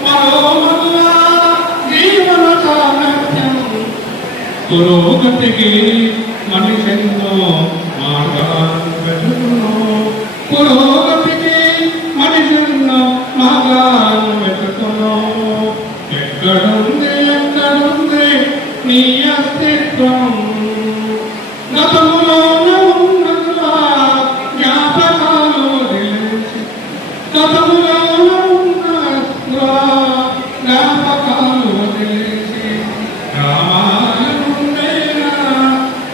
మరో మగువ జీవన సామర్థ్యం. పురోగతికి మనిషెన్నో మార్గాలు వెతుకును, పురోగతికి మనిషెన్నో మార్గాలు వెతుకును. ఎక్కడుంది ఎక్కడుంది నీ అస్తిత్వం, గతములోనే ఉన్నదా జ్ఞాపకాలు తెలిసి, గతములోనే ఉన్నదా జ్ఞాపకాలు తెలిసి, రామాయణుండేనా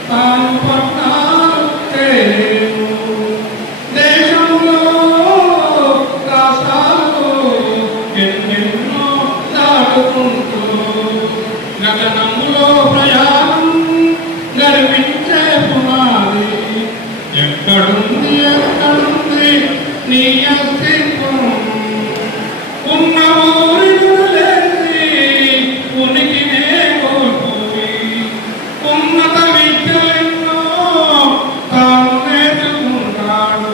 తాను పట్టాలు తేలేను. దేశంలో రాష్ట్రాలు ఎన్నెన్నో దాటుకుంటూ గగనములో ప్రయాణం గర్వించే పునాది. ఎక్కడుంది ఎక్కడుంది నీ అస్తిత్వం, ఉన్న ఊరిని వదిలేసి ఉనికినే కోల్పోయి, ఉన్నత విద్యలెన్నో తాను నేర్చుకుంటాడు.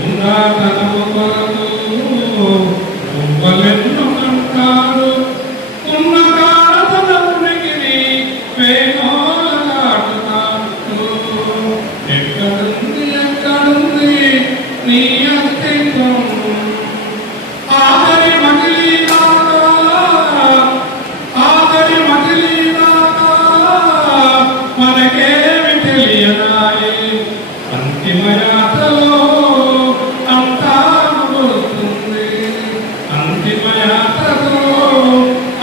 ఉన్నతనము కొరకు ఉవ్వలెన్నో అంటాడు, ఉన్న కాలతన ఉనికిని వేణోలాడుతాడు. ఎక్కడుంది ఎక్కడుంది నీ అస్తిత్వం, ఆఖరి మజిలీ దాకా, ఆఖరి మజిలీ దాకా మనకేమి తెలియదాయి. అంతిమ యాత్రలో అంతా ముగుస్తుంది, అంతిమ యాత్రలో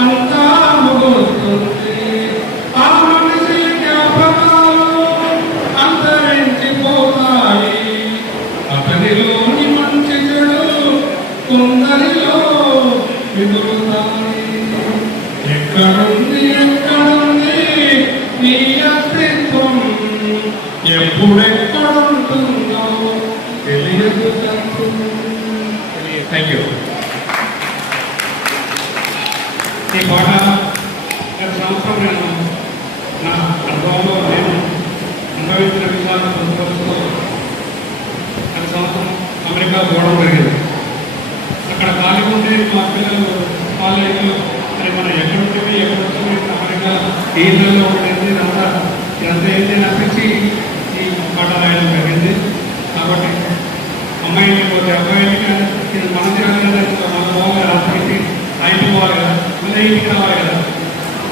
అంతా ముగుస్తుంది. ఆ మనిషి జ్ఞాపకాలు అంతరించిపోతాయి, అతనిలోని మంచి చెడు కొందరిలో మిగులుతాయి. ఎక్కడుంది ఎక్కడుంది నీ అస్తిత్వం, ఎప్పుడెక్కడుంటుందో తెలియదు సత్యం. Thank you. ఈ పాట గత సంవత్సరం నేను నా అనుభవంలో నేను అనుభవించిన విషయాలను పొందుపరుస్తూ గత సంవత్సరం అమెరికా పోవడం జరిగింది. అక్కడ ఖాళీ ఉంటే మా పిల్లలు కాలేజీలో మరి మనం ఎక్కడుంటుంది ఎక్కడుంటుంది అమెరికా ఈ నెలలో ఉండేది అంతా ఇదంతా ఏంటి అనిపించి ఈ పాట రాయడం జరిగింది. కాబట్టి అమ్మాయిని పోతే అబ్బాయిని ఇది మన తిరగలేదు, మన పోవాలి రాత్రికి అయిపోవాలి కదా, మళ్ళీ ఇంటికి రావాలి కదా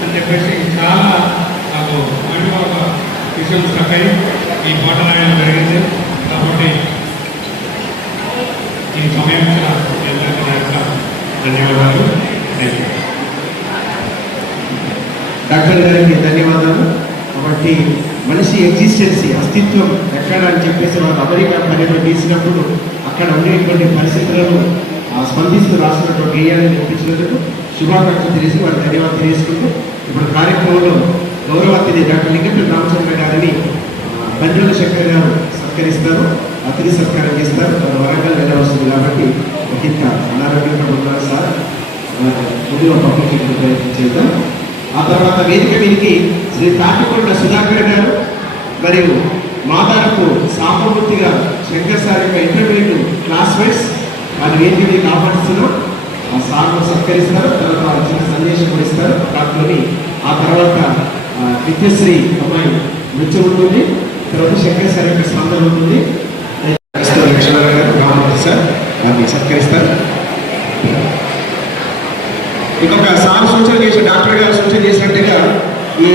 అని చెప్పేసి చాలా నాకు అనుభవ విషయం చక్కని ఈ పాట రాయడం జరిగింది. కాబట్టి ఈ సమయం ధన్యవాదాలు. డాక్టర్ గారికి ధన్యవాదాలు. కాబట్టి మనిషి ఎగ్జిస్టెన్సీ అస్తిత్వం ఎక్కడ అని చెప్పేసి వాళ్ళు అమెరికా పర్యటన తీసినప్పుడు అక్కడ ఉండేటువంటి పరిస్థితులను స్పందిస్తూ రాసినటువంటి గేయాన్ని నేర్పించినందుకు శుభాకాంక్షలు తెలిసి వారికి ధన్యవాదాలు తెలియజేసుకుంటూ ఇప్పుడు కార్యక్రమంలో గౌరవ అతిథి డాక్టర్ లింగపల్లి రామచంద్ర గారిని బండ్రుల శంకర్ గారు సత్కరిస్తారు. అతిథి సత్కారం చేస్తారు. మన వరంగల్ నెల వస్తుంది కాబట్టి ఇంత అనారోగ్యంగా ఉన్నారు సార్, ముందుగా పంపించే ప్రయత్నం చేద్దాం. ఆ తర్వాత వేదిక మీదకి శ్రీ తాటికొండ సుధాకర్ గారు మరియు మాదారపు సాంబమూర్తి గారు, శంకర్ సార్ యొక్క ఇంటర్మీడియట్ క్లాస్మేట్స్, వారి వేదిక మీదకి ఆహ్వానిస్తున్నాం. ఆ సార్ను సత్కరిస్తారు, తర్వాత చిన్న సందేశం కూడా ఇస్తారు దాంట్లోని. ఆ తర్వాత నిత్యశ్రీ అమ్మాయి నృత్యం ఉంటుంది, తర్వాత శంకర్ సార్ యొక్క స్పందన ఉంటుంది. లక్ష్మణ గారు రామమూర్తి సార్ వారిని సత్కరిస్తారు. ఇంకొక సార్ సూచన చేసి డాక్టర్ గారు సూచన చేసినట్టుగా ఈ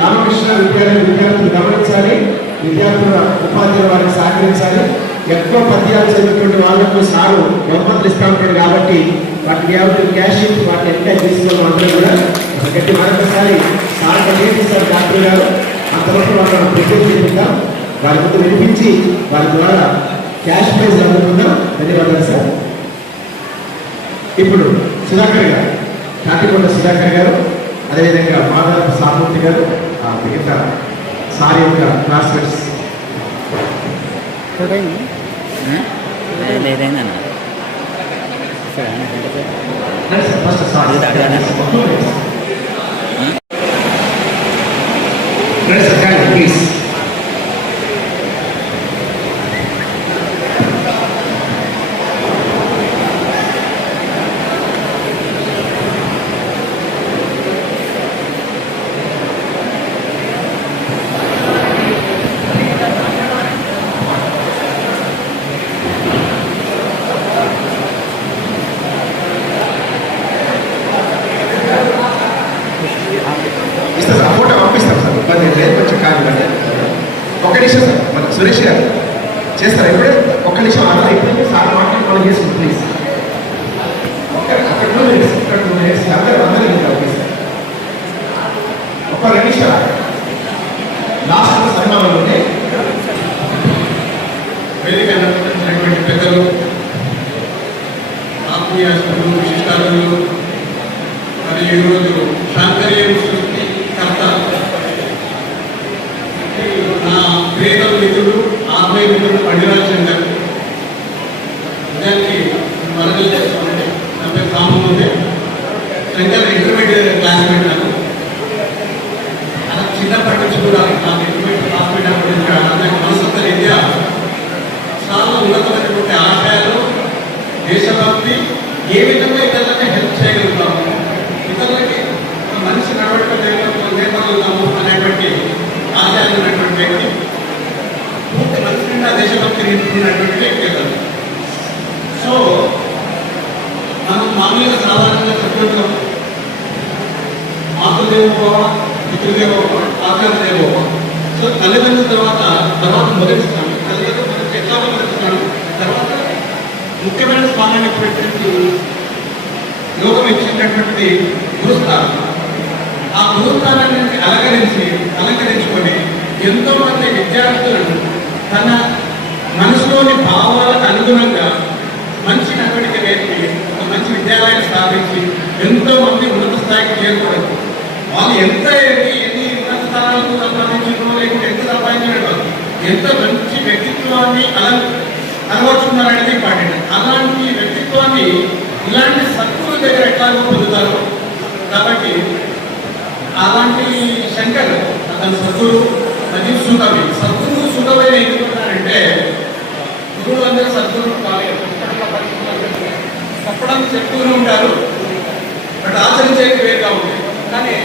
రామకృష్ణ విద్యార్థులు గమనించాలి, విద్యార్థుల ఉపాధ్యాయులు వారికి సహకరించాలి. ఎక్కువ పద్యాలు చదివినటువంటి వాళ్ళకు సారు బహుమతులు ఇస్తూ ఉంటాడు కాబట్టి వాటి క్యాష్ ఇచ్చి వాటిని ఎంకరేజ్ తీసుకున్న అందరూ కూడా గట్టి మరొకసారి సార్ ప్రయత్నిస్తారు డాక్టర్ గారు. అంతవరకు వాళ్ళని ప్రజెంట్ చేద్దాం, వారి ముందు వినిపించి వారి ద్వారా క్యాష్ ప్రైజ్ అందుకుందాం. ధన్యవాదాలు సార్. ఇప్పుడు సుధాకర్ గారు, తాటికొండ సుధాకర్ గారు, అదేవిధంగా మాధవ సామూర్తి గారు, మిగతా సార్ యొక్క క్లాస్మేట్స్. లేదైనా ఫస్ట్ సార్ ప్లీజ్. ఫోటో పంపిస్తాం సార్, ఇబ్బంది లేదు, కొంచెం కాదు. ఒక్క నిమిషం సార్, మన సురేష్ గారు చేస్తారా ఇప్పుడే? ఒక్క నిమిషం అలా అయిపోయింది సార్ మాట్లాడి మనం చేసుకుంటాం ప్లీజ్. అక్కడ 2 minutes అందరూ ఇంకా ఓకే సార్. ఒక్క 2 నిమిషాలు లాస్ట్ సన్మానం ఉంటే వేదిక నడిపించినటువంటి పెద్దలు, ఆత్మీయాస్తులు, విశిష్టాలు మరియు ఈరోజు శాంకర్యం సృష్టి కర్త నా ప్రియతమ మిత్రుడు, ఆత్మీయ మిత్రుడు పండిరాజ్ చందర్, నిజానికి వరదలు చేసుకోండి. నా పేరు సామూర్తి, శంకర్ ఇంటర్మీడియట్ క్లాస్మేట్. నాకు అలా చిన్నప్పటి నుంచి కూడా నాకు ఇంటర్మీడియట్ క్లాస్మేట్ అప్పటి నుంచి నాకు మనసొంత రీత్యా చాలా ఉన్నతమైనటువంటి ఆశయాలు, దేశభక్తి, ఏ విధంగా ఇతరులకి హెల్ప్ చేయగలుగుతాము, ఇతరులకి మనిషి నడవడిక నేర్పగలుగుతాము అనేటువంటి ఆశయాలు ఉన్నటువంటి వ్యక్తి, పూర్తి మనసు నిండా దేశభక్తి నేర్పుకున్నటువంటి వ్యక్తి కదా. సో మనం మామూలుగా సాధారణంగా చెప్పుకుంటాం, మాతృదేవోభవ, పితృదేవోభవ, ఆచార్యదేవోభవ. సో తల్లిదండ్రుల తర్వాత మొదటి స్థానం, తల్లిదండ్రులు మనకి ఎట్లా మొదటి స్థానం, తర్వాత ముఖ్యమైన స్థానాన్ని పెట్టినట్టు యోగం ఇచ్చినటువంటి గురుస్థానం. ఆ గురుస్థానాన్ని అలంకరించుకొని ఎంతో మంది విద్యార్థులను తన మనసులోని భావాలకు అనుగుణంగా మంచి నడవడిక నేర్పి ఒక మంచి విద్యాలయాన్ని స్థాపించి ఎంతో మంది ఉన్నత స్థాయికి చేరుకోవడం. వాళ్ళు ఎన్ని ఉన్నత స్థానాలకు సంపాదించడం, లేకుంటే ఎంత సంపాదించడం, ఎంత మంచి వ్యక్తిత్వాన్ని అలవర్చుకున్నారనేది ఇంపార్టెంట్. అలాంటి వ్యక్తిత్వాన్ని ఇలాంటి సద్గురు దగ్గర ఎట్లాగో పొందుతారు. కాబట్టి అలాంటి శంకర్ అతను సద్గురు మరియు సుఖవి. సద్గురు సుఖవైన ఎందుకుంటారంటే గురువులు అందరూ సద్గురు కాలేదు, చెప్పడానికి చెప్తూనే ఉంటారు, బట్ ఆచరించేది వేరుగా ఉంటుంది. కానీ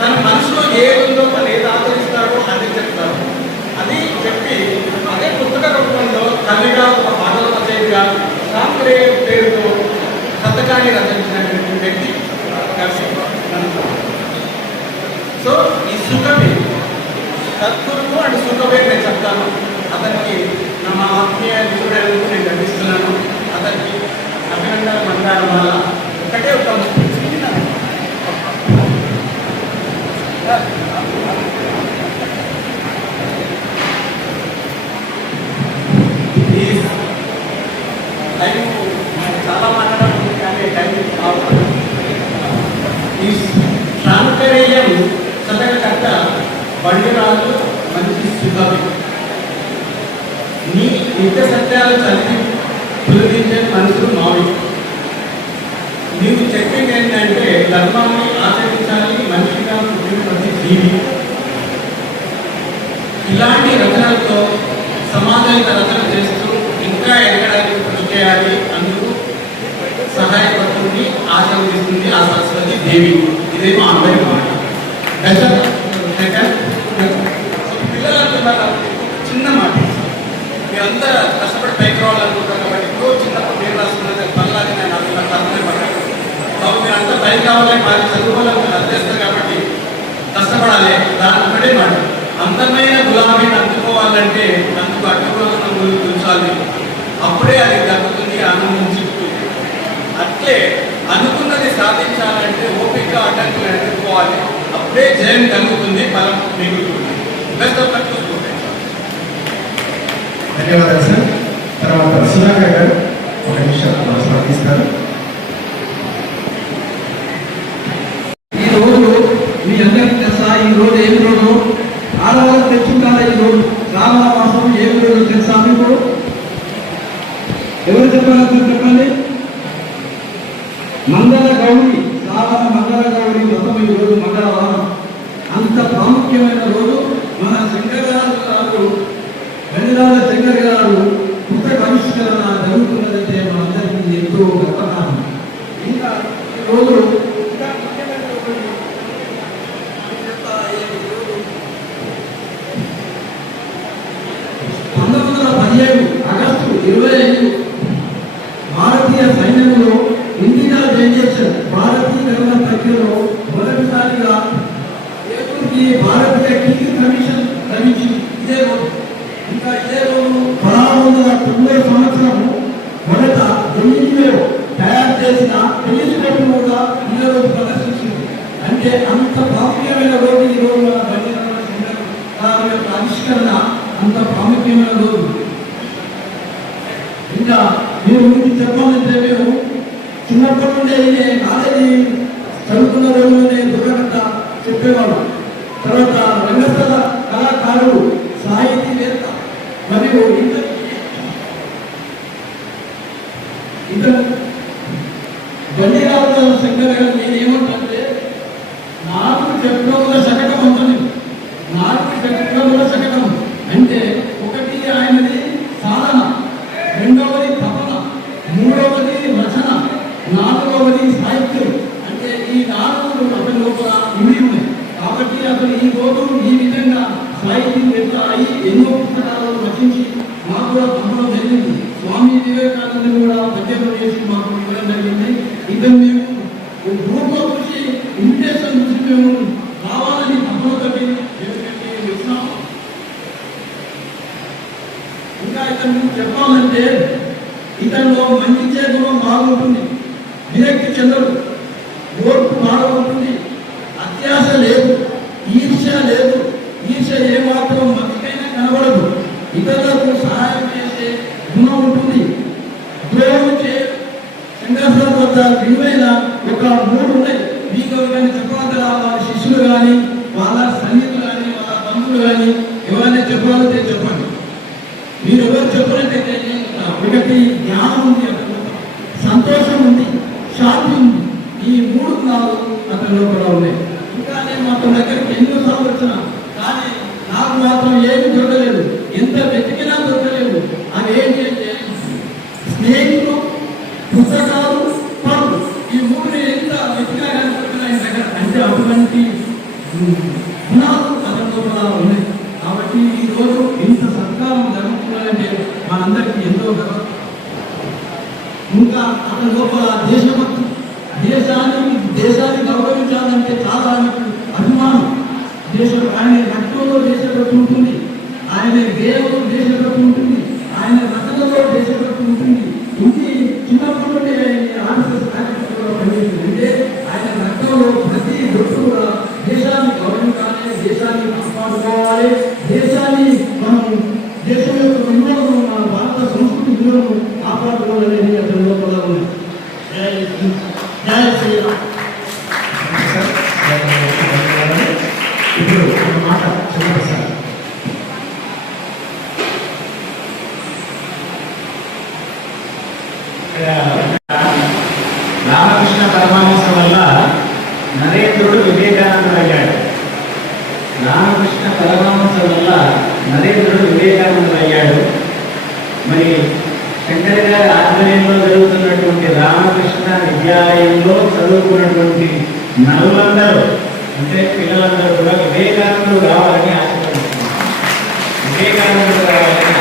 తన మనసులో ఏదుందో తను ఏది ఆచరిస్తాడో అది చెప్తారు. అది చెప్పి అదే పుస్తక రూపంలో కవిగా, ఒక పాటల రచయితగా, శాంకరేయ పేరుతో శతకాన్ని రచించినటువంటి వ్యక్తి కవి. సో ఈ సుఖవి సద్గురువు అండ్ సుఖవే నేను చెప్తాను. అతనికి మా ఆత్మీయ మిత్రుడు నేను గర్విస్తున్నాను. అతనికి అభినందన మందారం వల్ల ఒకటే ఒక టైం చాలా మాట్లాడాలి కానీ టైం కావాలి. ఈ శాంకరేయం శతకర్త బండిరాజు మంచి సుఖవి. నీ నిత్య సత్యాలు చదివి తొలగించే మనుషులు మావి. నీకు చెప్పింది ఏంటంటే ధర్మాన్ని ఆచరించాలి, మనిషిగా పుట్టిన ప్రతి జీవి. ఇలాంటి రచనలతో సమాజానికి రచన చేస్తూ ఇంకా ఎదగడానికి కృషి చేయాలి. అందుకు సహాయపడుతుంది, ఆశీర్వదిస్తుంది ఆ సరస్వతి దేవి. ఇదేమో అందరి మాట. పిల్లలంతా చిన్న మాట, మీరంతా కష్టపడి పైకి రావాలనుకుంటారు కాబట్టి ఇప్పుడు చిన్నప్పుడు నేను రాసుకున్నది పనులని నేను అర్థం పడ్డాను. కాబట్టి మీరంతా పైకి రావాలని బాగా చదువుకోవాలని అర్థం చేస్తారు కాబట్టి కష్టపడాలి. దాని ఒకటే మాట, అందమైన గులాబీని అందుకోవాలంటే అందుకు అడ్డుకోవాలన్న ముందు ఉంచాలి. అప్పుడే అది దక్కుతుంది, ఆనందించి. అట్లే అనుకున్నది సాధించాలంటే ఓపిక అడ్డంకులు ఎదుర్కోవాలి. అప్పుడే జయం కలుగుతుంది, ఫలం మిగులుతుంది. Best of luck. ధన్యవాదాలు సార్. తర్వాత సుధాకర్ గారు ఒక నిమిషం స్వాగతిస్తారు. ఈ రోజు మీ అందరికీ తెలుసా? ఈ రోజు ఏం రోజు? ఆడవాళ్ళు తెచ్చుంటారా? ఈ రోజు శ్రావణ మాసం ఏం రోజు తెలుసా మీకు? ఎవరు చెప్పాలి చెప్పండి. మంగళ గౌరి, శ్రావణ మంగళ గౌరి వ్రతం ఈ రోజు మంగళవారం. అంత ప్రాముఖ్యమైన రోజు. మన శంకర్ గారు వెంకటాల శంకర్ గారు పుస్తక ఆవిష్కరణ జరుగుతున్నదంటే మనందరికీ ఎంతో గర్వకారణం. ఇంకా ఈ రోజు ఆగస్టు 25 భారతీయ సైన్యంలో ఇండియా జనరేషన్ భారతీకరణ ప్రక్రియలో మొదటిసారిగా ఏపీకి భారతీయ కింగ్ కమిషన్ లభించింది. ఇదే రోజు. ఇంకా ఇదే రోజు 1690 సంవత్సరం మొదట ఢిల్లీలో తయారు చేసిన టెలిస్కోప్ కూడా ఇదే రోజు ప్రదర్శించింది. అంటే అంత ప్రాముఖ్యమైన రోజు ఈ రోజు మన బండి యొక్క ఆవిష్కరణ అంత ప్రాముఖ్యమైన రోజు. ఇంకా మీరు గురించి చెప్పాలంటే మేము చిన్నప్పటి నుండే కాలేజీ చదువుకున్న రోజుల్లోనే దుర్గకథ చెప్పేవాడు. తర్వాత రంగస్థల కళాకారుడు, సాహితీవేత్త మరియు ఇతను బండిరాజు శంకర్ గారు నేనేమంటే 4 చక్రముల శకటం అంటుంది. 4 చక్రముల శకటం అంటే ఒకటి ఆయనది సాధన, రెండవది తపన, మూడవది రచన, 4వది సాహిత్యం. అంటే ఈ 4 అతని లోపల ఇవి ఉన్నాయి. కాబట్టి అతను ఈ రోజు ఈ విధంగా సాహితీవేత్త అయి ఎన్నో పుస్తకాలను రచించి మాకు కూడా పంపడం జరిగింది. స్వామి వివేకానంద కూడా పద్యం చేసి మాకు ఇవ్వడం జరిగింది. ఇతను మేము గ్రూప్లో చూసి ఇన్విటేషన్ చూసి మేము రావాలని తప్పనతోటి వచ్చినాము. ఇంకా ఇతను చెప్పాలంటే ఇతనిలో మంచి చేతులు బాగుంటుంది, విరక్తి చెందడు, ఓర్పు బాగుంటుంది, అత్యాశ లేదు, ఈర్ష్య లేదు. ఈర్ష్య ఏమాత్రం మతికైనా కనబడదు. ఇతరులకు సహాయం చేసే గుణం ఉంటుంది. ద్రోహం శంకరాచార్య వద్ద విలువైన ఒక 3 ఉన్నాయి. మీకు కానీ చెప్పాలంటే వాళ్ళ శిష్యులు కానీ, వాళ్ళ సన్నిహితులు కానీ, వాళ్ళ బంధువులు కానీ ఎవరైనా చెప్పాలంటే చెప్పండి. మీరు ఎవరు చెప్పినట్టయితే ఒకటి జ్ఞానం ఉంది, సంతోషం ఉంది, శాంతి ఉంది. ఈ 3 గుణాలు అతని లోపల ఉన్నాయి. ఇంకా నేను అతని దగ్గరికి ఎన్నోసార్లు వచ్చిన కానీ నాకు మాత్రం ఏమి దొరకలేదు. ఎంత వెతికినా దొరకలేదు. అది ఏంటి అంటే స్నేహితులు, పుస్తకాలు, పనులు. ఈ 3 ఎంత వెతికినా కానీ దొరకలేదు దగ్గర. అంటే అటువంటి గుణాలు అతని లోపల ఉన్నాయి. కాబట్టి ఈ రోజు ఇంత సత్కారం జరుగుతుందంటే మనందరికీ ఎంతో గర్వం. ఇంకా అతని లోపల దేశభక్తి, దేశాన్ని గౌరవించాలంటే చాలా అభిమానం. ఆయన రక్తంలో దేశభక్తి ఉంటుంది, ఆయన గేయంలో దేశభక్తి ఉంటుంది, ఆయన రచనలో దేశభక్తి ఉంటుంది. ఇంటి చిన్నప్పటి నుండి ఆర్ఎస్ఎస్ కార్యక్రమంలో పనిచేస్తుంది. అంటే ఆయన రక్తంలో ప్రతి దొట్టు కూడా దేశాన్ని గౌరవించాలి, దేశాన్ని కాపాడుకోవాలి, దేశాన్ని మనం దేశం యొక్క విలువలను, మన భారత సంస్కృతి విలువలను కాపాడుకోవాలనేది అతని లోపల ఉంది. జై శ్రీరామ్. ఇప్పుడు ఒక మాట చెప్పండి సార్. రామకృష్ణ పరమహంస వల్ల నరేంద్రుడు వివేకానందుడయ్యాడు. రామకృష్ణ పరమహంస వల్ల నరేంద్రుడు వివేకానందుడయ్యాడు. మరి శంకర్ గారి ఆధ్వర్యంలో జరుగుతున్నటువంటి రామకృష్ణ విద్యాలయంలో చదువుకున్నటువంటి నలులందరూ అంటే పిల్లలందరూ కూడా వివేకానందుడు కావాలని ఆశపడుతున్నారు. వివేకానందుడు కావాలని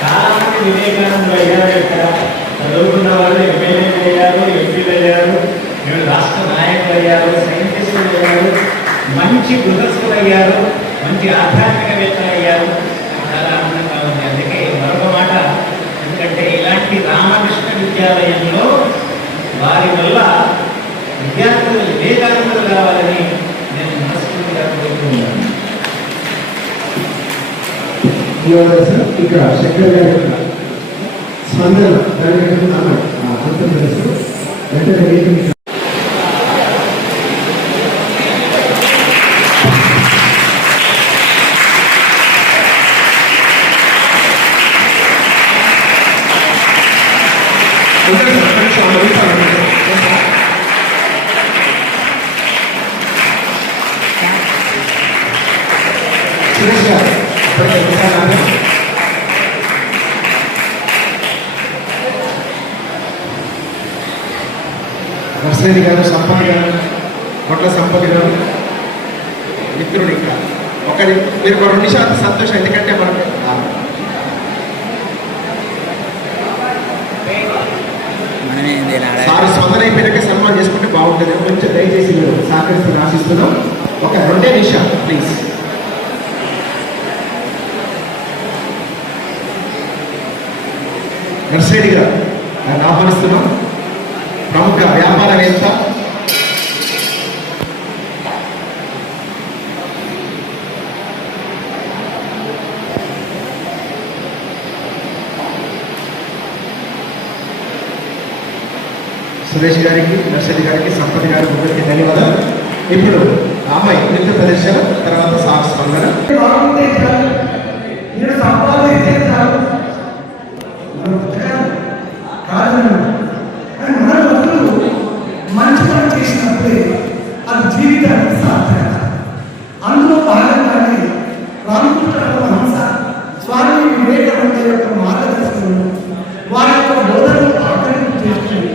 చాలా మంది వివేకానందుడు అయ్యారు. ఇక్కడ చదువుకున్న వాళ్ళు ఎమ్మెల్యేలు అయ్యారు, ఎంపీలు అయ్యారు, రాష్ట్ర నాయకులు అయ్యారు, సైంటిస్టులు అయ్యారు, మంచి గృహస్థులు అయ్యారు, మంచి ఆధ్యాత్మికవేత్తలు అయ్యారు. చాలా ఆనందంగా ఉంది. అందుకే మరొక మాట, ఎందుకంటే ఇలాంటి రామకృష్ణ విద్యాలయంలో వారి వల్ల విద్యార్థులు వివేకానందులు కావాలని నేను మనస్ఫూర్తిగా కోరుకుంటున్నాను. ఇక్కడ శంకర్ గారి యొక్క స్పందన వెంటనే సురేష్ గారు నర్సరీ గారు, సంపద గారు, కొట్ల సంపద గారు, మిత్రుడు ఇంకా ఒకరి మీరు ఒక 2 నిమిషాలు సంతోషం. ఎందుకంటే మనకు సార్ స్పందన అయిపోయాక సన్మానం చేసుకుంటే బాగుంటుంది. కొంచెం దయచేసి మీరు సహకరిస్తూ ఆశిస్తున్నాం. ఒక 2 నిమిషాలు ప్లీజ్. నర్సరీ గారు ఆయన ఆహ్వానిస్తున్నాం. ప్రముఖ వ్యాపారవేత్త, సురేష్ గారికి, నర్సరీ గారికి, సంపత్ గారికి అందరికీ ధన్యవాదాలు. ఇప్పుడు అమ్మాయి నృత్య ప్రదర్శన, తర్వాత సార్ స్పందన. మంచి పని చేసినప్పుడే అది జీవితానికి సాధ్యత. అందులో భాగంగానే రామకృష్ణ పరమహంస స్వామి వివేకానంద యొక్క మార్గదర్శనంలో వారి యొక్క బోధనలు ఆకలింపు చేసుకుని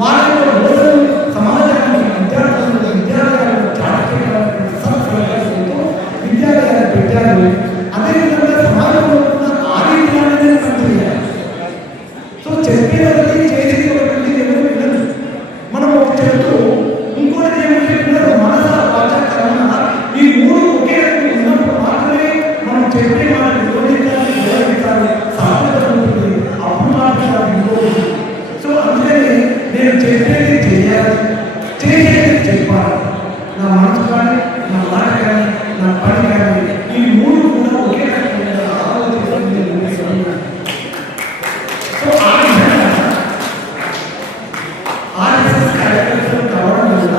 వారి యొక్క బోధనలు సమాజానికి విద్యార్థులకు విద్యాలయాలకు చాటుకునేటువంటి సంస్కృతితో విద్యాలయాలు పెట్టారు. అదేవిధంగా సమాజంలో ఉన్న ఆరోగ్యాన్ని పనిచేయాలి. సో చెప్పేది చేసేది ఒకటి ఎవరు వినరు. మనం ఒక చెప్తూ ఇంకోటి ఏమంటే మనస వాచ కర్మ ఈ 3 ఒకే రకంగా ఉన్నప్పుడు మాత్రమే మనం చెప్పే మాట విరోధించాలి, సాధ్యత ఉంటుంది. అప్పుడు మాత్రమే. సో అందుకని నేను చెప్పేది చేయాలి, చేసేది చెప్పాలి. నా మనసు కానీ, నా మాట కానీ, నా పని కానీ ఈ 3 కూడా ఒకే రకంగా ఆలోచిస్తుంది. సో ఆ విధంగా ఆర్ఎస్ఎస్ కార్యక్రమం కావడం వల్ల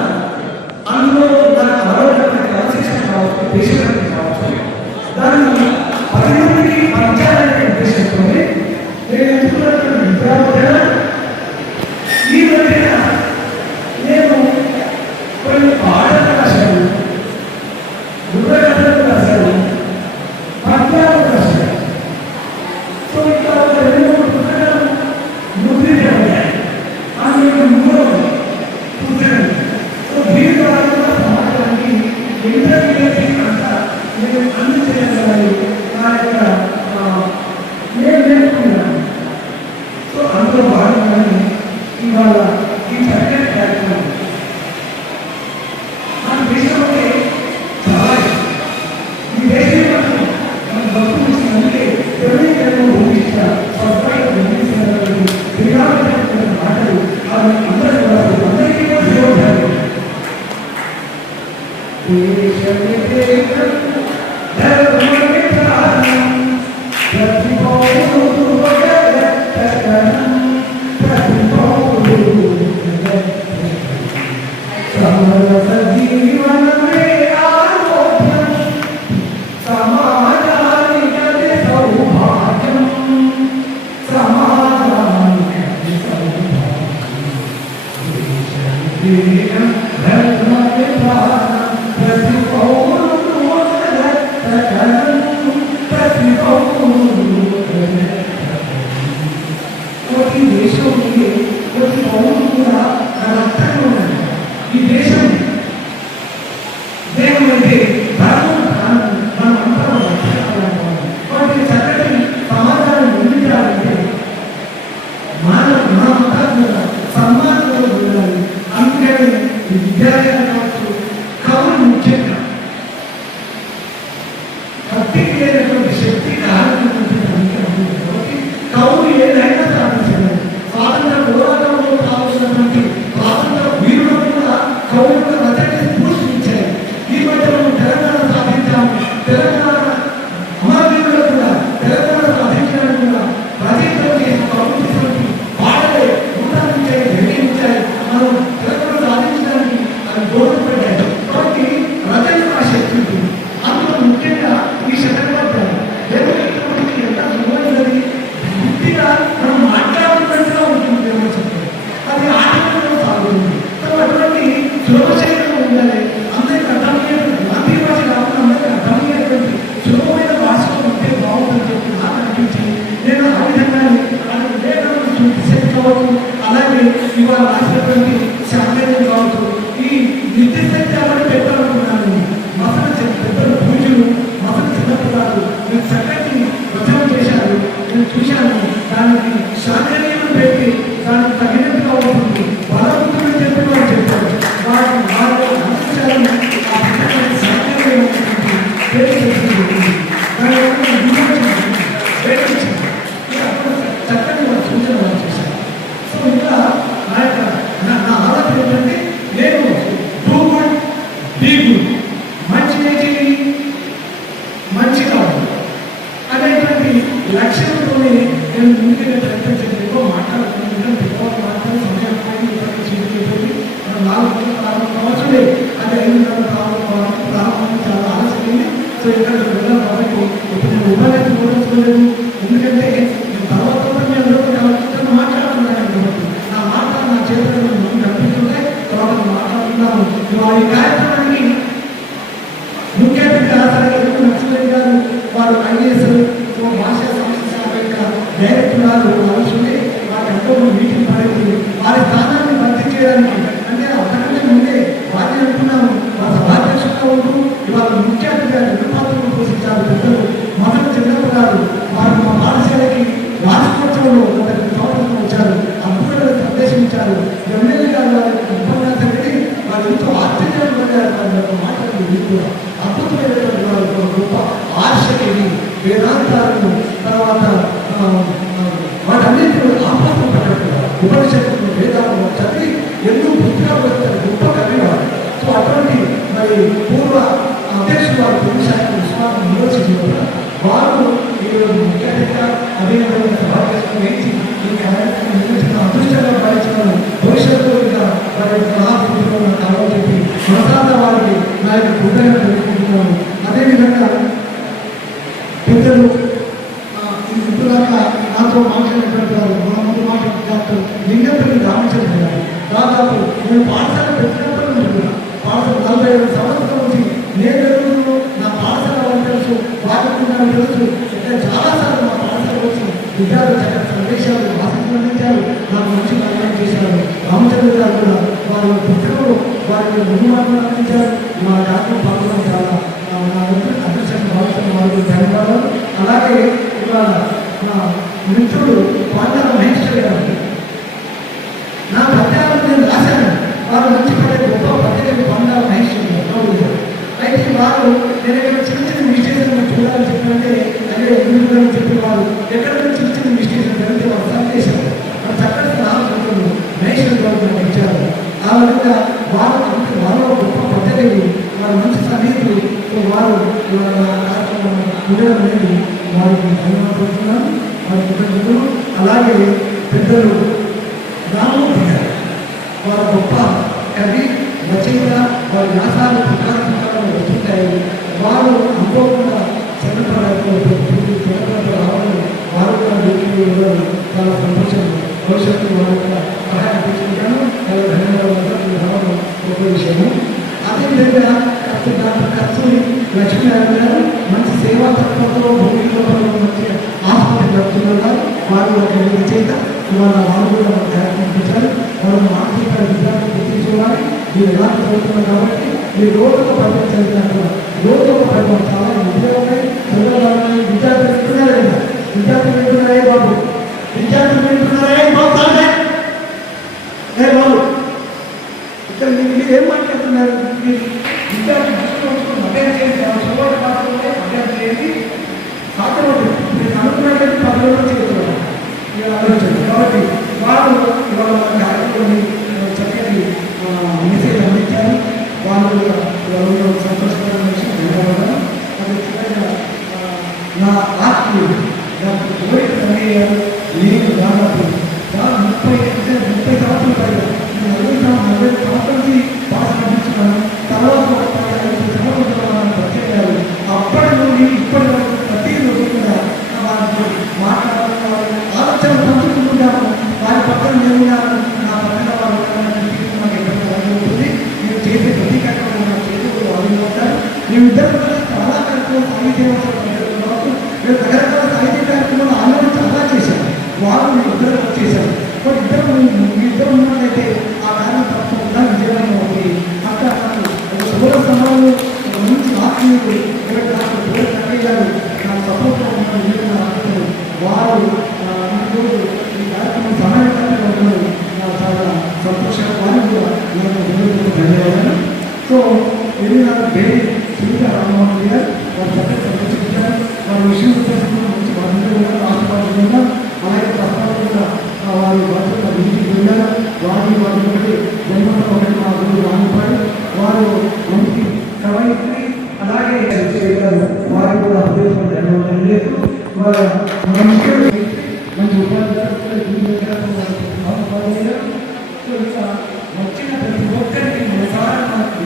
అందులో నాకు అవైలబుల్ క్రమశిక్షణ కావచ్చు, దేశభక్తి కావచ్చు, దాన్ని 10 మందికి పంచాలనే ఉద్దేశంతో నేను ఎంచుకున్నటువంటి విద్యార్థుల ఈ మధ్యన నేను కొన్ని పాటలు రాశాను, బుర్రకథలు రాశాను, పద్యాలు రాశాను. సో ఇంకా 2-3 పుస్తకాలు ముద్రించబడ్డాయి. అందులో 3వ పుస్తకం. సో దీని ద్వారా సమాజానికి ఇంటర్మీడియట్ అంతా నేను అందించగలగాలి. నా యొక్క నేను నేర్చుకున్నాను. సో అందులో భాగంగానే ఇవాళ ఈ చక్కటి కార్యక్రమం మన దేశంలో చాలా ఈ దేశంలో మన భక్తులు ఇచ్చినందుకే ఎవరికైనా ఊహించిన స్వస్థాయి ఊహించినటువంటి క్రియాత్మక మాటలు అవి అందరూ అందరికీ ఉపయోగపడాలి. సమాజానికి సౌభాగ్యం. ఈ దేశం ప్రతి పౌరులు కూడా రక్తంగా ఉన్నది. ఈ దేశం దేహం అంటే మనం అంతా వాటికి చక్కటి సమాధానం నిర్మించాలంటే మనమంతా కూడా సన్మానంలో ఉండాలి. అందుకని విద్యాలయాలు కావచ్చు, కవులు ముఖ్యంగా భక్తికి లేనటువంటి శక్తి కాబట్టి కవులు ఏదైనా సాధించలేదు. స్వాతంత్ర పోరాటంలో కావాల్సినటువంటి స్వాతంత్ర వీరులు కూడా కవులకు రచన స్ఫూర్తించాయి. ఈ మధ్యలో తెలంగాణ సాధించాము. తెలంగాణ అమరవీరులు కూడా తెలంగాణ సాధించడానికి కూడా రచయితలు చేసిన కవులు పాటలే ఉండాలించాయి, నిర్ణయించాయి. మనం తెలంగాణ సాధించడానికి అది దోహదపడ్డాయి. కాబట్టి రచన ఆ శక్తి ఉంటుంది. అందులో ముఖ్యంగా ఈ శతకపద్యాలు ఎంత సులభమైనది, బుద్ధిగా మనం మాట్లాడుతున్నట్టుగా ఉంటుంది. అది ఆటంకంలో సాగుతుంది. అటువంటి సులభశైలిలో ఉండాలి. అందరికీ అర్థమయ్యేటువంటి గాంధీ భాష కాకుండా అందరికీ అర్థమయ్యేటువంటి సులభమైన భాషలో ఉంటే బాగుందని చెప్పి నాకు అనిపించి నేను ఆ విధంగా శక్తి కావచ్చు, అలాగే ఇవాళ రాసినటువంటి శాస్త్రీయం కావచ్చు, ఈ నిర్దిష్ట పెట్టాలనుకున్నాను. మసలు పెద్దలు పూజలు, మసలు చిన్నపిల్లలు మీరు చక్కటి రచన చేశారు. నేను చూశాను. దానికి శాస్త్రీయం పెట్టి దానికి తగినట్టుగా ఉంటుంది. బలవంతులు చెప్పిన వాళ్ళు చెప్పారు. వాళ్ళు అందించాలని ఆ పుస్తకాన్ని శాస్త్రీయం చక్కని వాళ్ళు సూచన వాళ్ళు చేశారు. సో ఇంకా నా ఆలోచన ఏంటంటే నేను డూ గుడ్ బీ గుడ్, మంచి చేసి మంచి కావాలి అనేటువంటి లక్ష్యంతోనే నేను ముందుగా ప్రయత్నం చేయడం. ఎక్కువ మాట్లాడుతున్నాను, మాట్లాడే సమయం మనం 4 గంటలు ప్రారంభం కావచ్చులే, అది 5 గంటలు ప్రారంభం చాలా ఆలస్యమైంది. సో ఇక్కడ వెళ్ళాను కాబట్టి ఇప్పుడు నేను ఉపన్యాసం కోరుకోలేదు. ఎందుకంటే నేను తర్వాత మాట్లాడుతున్నాను కాబట్టి నా మాట నా చేతుల్లో కనిపిస్తుంటే తర్వాత మాట్లాడుతున్నాను. ఈ కార్యక్రమానికి ముఖ్య అతిథిగా నరసింహరెడ్డి గారు, వారు ఐఏఎస్ భాషా సంస్థ శాఖ యొక్క డైరెక్టర్ గారు ఆలోచన వారికి ఎంతో మీటింగ్ పడింది. వారి స్థానాన్ని భర్తీ చేయడానికి అంటే అంతకంటే ముందే వారిని అనుకున్నాము. వారి సభాధ్యక్షులుగా ఉంటూ ఇవాళ ముఖ్య అతిథిగా నిర్మాతలు పోషించారు పెద్దలు మదన్ చంద్రబాబు గారు. వారు మా పాఠశాలకి వార్షికోత్సవంలో గత 2 సంవత్సరాలు వచ్చారు. అద్భుతమైన సందేశం ఇచ్చారు. ఎమ్మెల్యే గారు వారి ఉపన్యాసం పెట్టి వారు ఎంతో ఆశ్చర్యాలు పొందారు. వారి యొక్క మాటలు అద్భుతమైనటువంటి వారి గొప్ప ఆశకి వేదాంతాలను తర్వాత వాటన్నింటినీ ఆహ్లాదపడ్డట్టుగా ఉపనిషత్తులు వేదాలను చదివి ఎన్నో పుస్తకాలు వస్తారు. గొప్ప కవివారు. సో అటువంటి మరి పూర్వ అధ్యక్షులు వారు పురుషాన్ని విశ్వాసం యూనివర్సిటీలో వారు ఈరోజు ముఖ్య అతిథిగా అభినందన సభాధ్యక్షులు వేసి ఈ కార్యక్రమం నిర్వహించిన అదృష్టంగా భావించిన భవిష్యత్తులో ఇంకా వారి మహాపురుషులు కావాలని చెప్పి మనసాంత వారికి నా యొక్క కృతజ్ఞతలు తెలుసుకుంటున్నాను. అదేవిధంగా పెద్దలు ఇప్పుడుదాకా నాతో మాట్లాడినటువంటి వారు మన ముందు మాట్లాడిన డాక్టర్ లింగపల్లి రామచంద్ర గారు దాదాపు నేను పాఠశాల పెట్టినప్పటి నుంచి కూడా పాఠశాల 45 సంవత్సరాల నుంచి నేను ఎదుగుతూ నా పాఠశాల వాళ్ళకి తెలుసు, వారికి నాకు తెలుసు. అంటే చాలాసార్లు మా పాఠశాల వచ్చి విద్యార్థులు చక్కటి సందేశాలు ఆసక్తులు అందించారు, నాకు మంచి నిర్ణయం చేశారు. రామచంద్ర గారు కూడా వారి పుస్తకంలో వారికి ముందు మాటలు అందించారు. మా డాక్టర్ పాల్గొనడం చాలా నా అదృష్టంగా భావిస్తున్న వారికి ధన్యవాదాలు. అలాగే ఇవాళ మా మిత్రుడు పాండవ మహేశ్వర్ గారు నా పద్యాలను నేను రాశాను. వారు మంచి పడే గొప్ప పద్యాలు పాండవ మహేశ్వర్ గారు. అయితే వారు నేను ఎక్కడ చిన్న చిన్న మిస్టేక్స్ చూడాలని చెప్పారంటే అదే ఎందుకు చెప్పిన వారు ఎక్కడ చిన్న చిన్న మిస్టేక్స్ జరిగితే వారు సందేశారు. వారు చక్కటి సలహాలు మహేశ్వర్ గారు నాకు ఇచ్చారు. ఆ విధంగా వారు గొప్ప పద్ధతులు, వారు మంచి సన్నిహితులు. వారు కార్యక్రమం ఉండడం అనేది వారికి ధన్యవాదాలు, వారి కృతజ్ఞతలు. అలాగే పెద్దలు రామూర్తి గారు, వారు గొప్ప కవి రచయిత. వారి వ్యాసాలు పుస్తకాలు వస్తుంటాయి. వారు అనుకోకుండా చంద్రబాబు రావడం వారు కూడా చాలా సంతోషం. భవిష్యత్తు వారి యొక్క సహాయం తీసుకుంటాను. చాలా ధన్యవాదాలు. ఒక చేత ఇవాళ వాళ్ళు కూడా కార్యక్రమం పెట్టారు. వాళ్ళు ఆర్థిక విద్యార్థులు గుర్తించుకోవాలి. మీరు ఎలా చదువుతున్నారు కాబట్టి మీరు రోజుకు పద్యం చదివినట్టు రోజుకు పద్యం చాలా ఉపయోగమై చదవాలి. విద్యార్థులు వింటున్నారే విద్యార్థులు వింటున్నారే బాబు విద్యార్థులు వింటున్నారే బాబు బాబు ఇక్కడ మీరు ఏం మాట్లాడుతున్నారు? మీరు విద్యార్థులు దృష్టిలో అభ్యాసం చేసి చదవడం మాత్రమే అభ్యాసం చేసి సాధ్యమవుతుంది. మీరు అనుకున్నట్టు 10 రోజులు చేస్తున్నారు ఆలోచన. కాబట్టి వారు ఇవాళ మన కార్యక్రమాన్ని చక్కటి మెసేజ్ అందించారు. వాళ్ళు కూడా సంతోషకరమైన విషయం ధన్యవాదాలు. అది చిన్నగా నా ఆత్మీయుడు డాక్టర్ కోరిక కన్నయ్య గారు నేను దాదాపు 30 సంవత్సరాలు పైగా 40 సంవత్సరాల నుంచి భాష అందించున్నాను. తర్వాత 15 సంవత్సరాలు పరిచయాలు. అప్పటి నుండి ఇప్పటి వరకు ప్రతిరోజు కూడా వారితో మాట్లాడాలి, ఆలోచన పంచుకుంటున్నాము. వారి పక్కన నేనున్నాను, నా పక్కన వారు నాకు ఎక్కడ ఉంటుంది. నేను చేసే ప్రతి కార్యక్రమం నా చేతులు వాళ్ళు ఉంటారు. మేమిద్దరు కూడా చాలా కార్యక్రమం సాహిత్య కావచ్చు, మేము రకరకాల సాహిత్య కార్యక్రమాలు ఆలోచన చాలా చేశాను. వారు మీ ఇద్దరు చేశారు. బట్ మీ ఇద్దరు ఉన్నట్లయితే ఆ కార్యం తప్పకుండా విజయవంతం అవుతుంది. అక్కడ నాకు సోర సమాజంలో ఒక మంచి ఆత్మీయుడు నాకు దూర కన్నయ్య గారు నాకు సపోర్ట్గా ఉన్న వారు ఈరోజు ఈ కార్యక్రమం సహాయకరంగా ఉండడం నాకు చాలా సంతోషంగా వారికి కూడా నాకు ధన్యవాదాలు. సో ఇది నాకు డైలీ సునీత రామమోహన్ గారు వారు చక్కగా సంతోషించారు. వారి విషయం మంచి బాధ్యత కూడా ఆశీర్వాదంగా అలాగే ప్రస్తావన కూడా వారి బాధ్యత ఇంటికి వెళ్ళారు. వారి ఒకటి జన్మలో ఒకటి మా గురువు రానిపాడు వారు మంచి కవయిత్రి అలాగే వారి కూడా అభ్యర్థులు ధన్యవాదాలు లేదు. వారు మంచి ఉపాధ్యాయులు ఇంకా వచ్చిన ప్రతి ఒక్కరికి ఒకసారి మనకు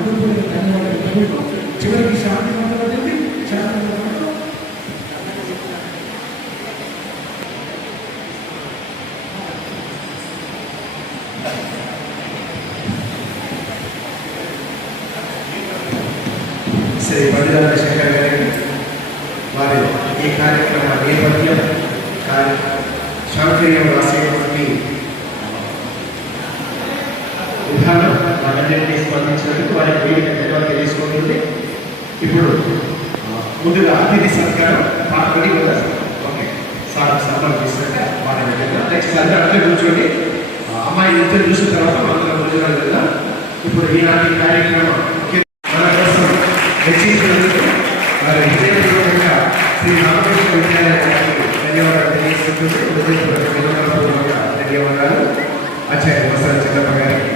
ధన్యవాదాలు. చివరికి శాంతి మాట్లాడుతుంది. శాంతి శ్రీ బండిరాజ శంకర్ గారికి వారి ఈ కార్యక్రమ నేపథ్యం శాంతిర్యం రాసేటువంటి విధానం వాటన్నింటినీ స్పందించినందుకు వారికి వేదిక ధన్యవాదాలు తెలుసుకుంటుంది. ఇప్పుడు ముందుగా అతిథి సత్కారం పాటబడి ఉంటారు. ఓకే సార్ సన్మానం తీసుకుంటే మాట నెక్స్ట్ అందరూ కూర్చోండి. అమ్మాయి ఇద్దరు చూసిన తర్వాత అందరం భోజనాలు వెళ్దాం. ఇప్పుడు ఈనాటి కార్యక్రమం మన కోసం రచించినందుకు వారి విజయపూర్వకంగా శ్రీ రామకృష్ణ విద్యాలయానికి ధన్యవాదాలు తెలియజేస్తుంది. హృదయపూర్వక ధన్యవాదాలు ఆచార్య వసంత చంద్రప్ప గారికి.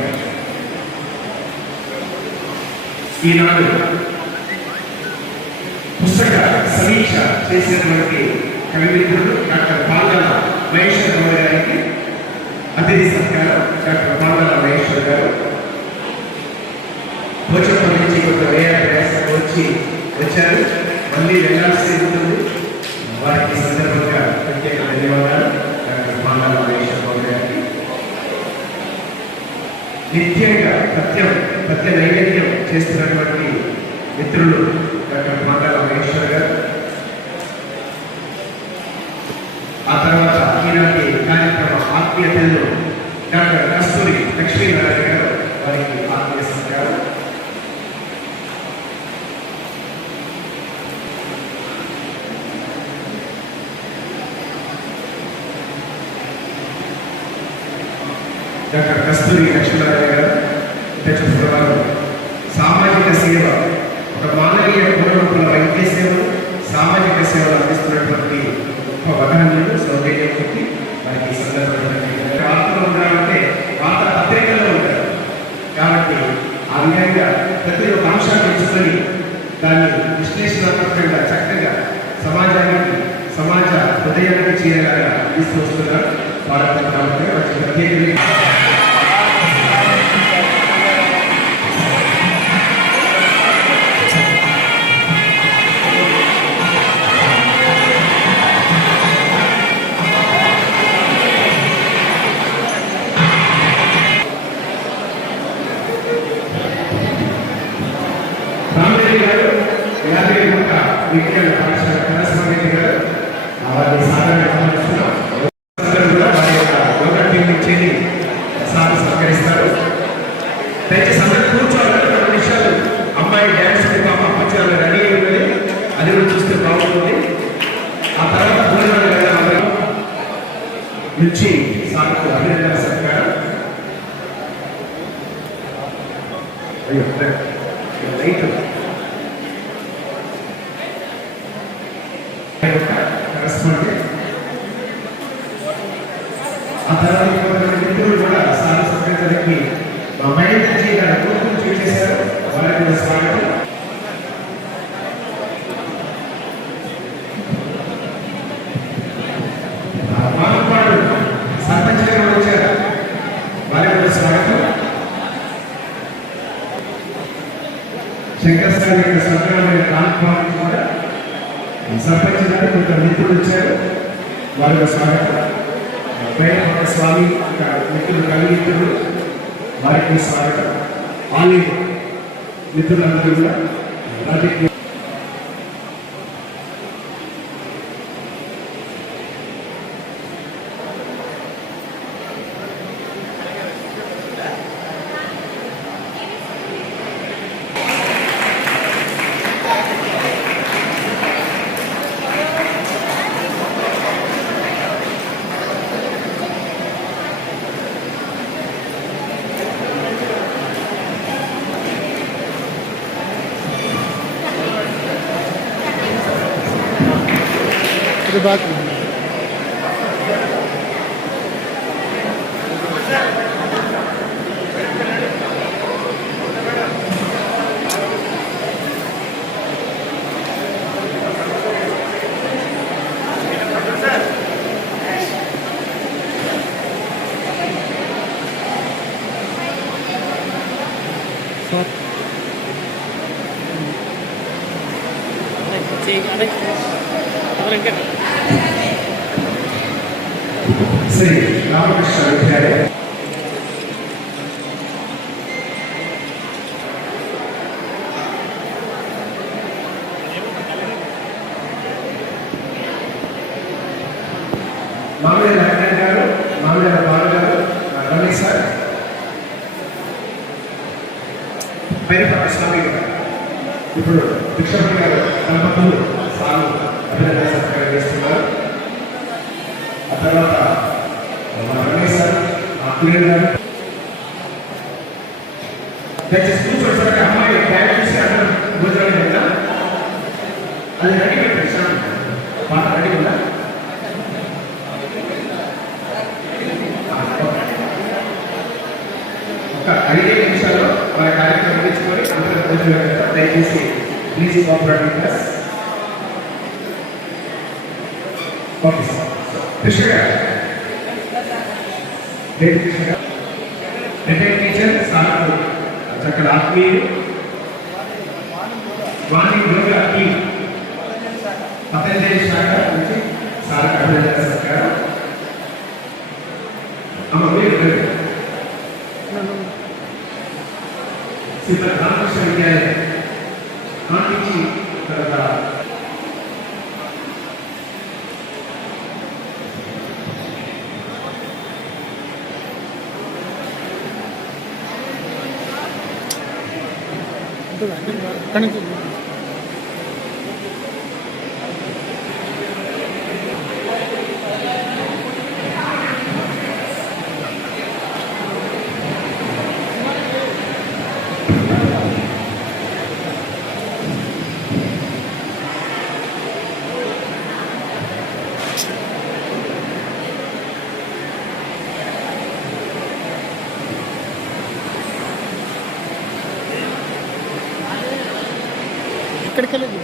ఈనాడు పుస్తక సమీక్ష చేసినటువంటి కవిమిత్రుడు డాక్టర్ పాంగల మహేశ్వర గౌడ్ గారికి అతిథి సత్కారం. డాక్టర్ పాంగల మహేశ్వర్ గారు భోజపల్లి నుంచి కొంత వేయ ప్రయాసంగా వచ్చారు. మళ్ళీ వెళ్ళాల్సి ఉంటుంది. వారికి సందర్భంగా ప్రత్యేక ధన్యవాదాలు డాక్టర్ పాంగల మహేశ్వర గౌడ్ గారికి. నిత్యంగా పత్య నైవేద్యం చేస్తున్నటువంటి మిత్రులు డాక్టర్ పాంగల మహేశ్వర్ గారు. ఆ తర్వాత ఈనాటి కార్యక్రమ ఆత్మీయతల్లో డాక్టర్ కస్తూరి లక్ష్మీనారాయణ గారు వారికి ఆత్మీయ సత్కారం. డాక్టర్ కస్తూరి లక్ష్మీనారాయణ గారు తెచ్చుకున్నవారు సామాజిక సేవ ఒక మానవీయ పూర్వరూపుల వైద్య సేవలు సామాజిక సేవలు అందిస్తున్నటువంటి గొప్ప వదనలు సౌకర్యం పెట్టి వారికి ఈ సందర్భంగా వార్తలు ఉండాలంటే వార్తా పత్రికల్లో ఉంటారు. కాబట్టి ఆ విధంగా ప్రతి ఒక్క అంశాన్ని ఎంచుకొని దాన్ని విశ్లేషణాత్మకంగా చక్కగా సమాజ హృదయానికి చేరేలాగా తీసుకొస్తున్నారు. వారంతా కాబట్టి వారికి ప్రత్యేక విజ్ఞాన పాఠశాల కళాస్వామి గారు వారిని సాధారణ సహకరిస్తారు. దయచేసి అందరూ కూర్చోవాలంటే 2 నిమిషాలు అమ్మాయి డ్యాన్స్ పాప అప్పచ్చాలు రెడీ అయి ఉన్నది, అది కూడా చూస్తే బాగుంటుంది. ఆ తర్వాత భోజనాలు వెళ్ళాలి నుంచి సార్కు అభినందన సత్కారం. అయ్యో లైట్ కరెస్పాండెంట్. ఆ తర్వాత మిత్రులు కూడా సార్ సత్కరించడానికి మా మహేంద్రజీ గారు కోరుకుని చేశారు, వారికి కూడా స్వాగతం. మానపాడు సర్పంచ్ గారు వచ్చారు, వారికి కూడా స్వాగతం. శంకర్ సార్ యొక్క సత్కారమైన కాన్ఫరెన్స్ కూడా సర్పంచ్ గారు కొంత మిత్రులు వచ్చారు, వారికి స్వాగతం. బయట స్వామి మిత్రులు కలిగిత్రులు, వారికి స్వాగతం. ఆలయ మిత్రులందరూ కూడా రాజకీయ శ్రీ రామకృష్ణ విద్యాలయ మామిడి నారాయణ గారు, మామిడి బాలు గారు, రమేష్ సార్, పేరుపాటి స్వామి గారు. ఇప్పుడు భిక్షపతి గారు దంపతులు సాగు అభినందన సత్కారం చేస్తున్నారు. ఆ తర్వాత రమేష్ సార్, అఖిలేష్ గారు. దయచేసి కూర్చోడానికి అమ్మాయి బ్యాగ్ చూసి అందరూ భోజనాలు ఉందా, అది రెడీ పెట్టండి సార్, పాట రెడీ ఉందా? ఒక 5 నిమిషాల్లో మన కార్యక్రమం ముగించుకొని అందరూ భోజనం పెడతారు. దయచేసి please cooperate with us. Okay sir. Krishna గారు, కృష్ణ గారు రిటైర్డ్ టీచర్, సార్ చక్కటి ఆత్మీయులు, వాణి యోగా టీం పతంజలి శాఖ నుంచి సార్ అభినందన సత్కారం. అమ్మ మీరు శ్రీమద్ రామకృష్ణ విద్యాలయం నుంచి తర్వాత ఇక్కడికి వెళ్ళదు.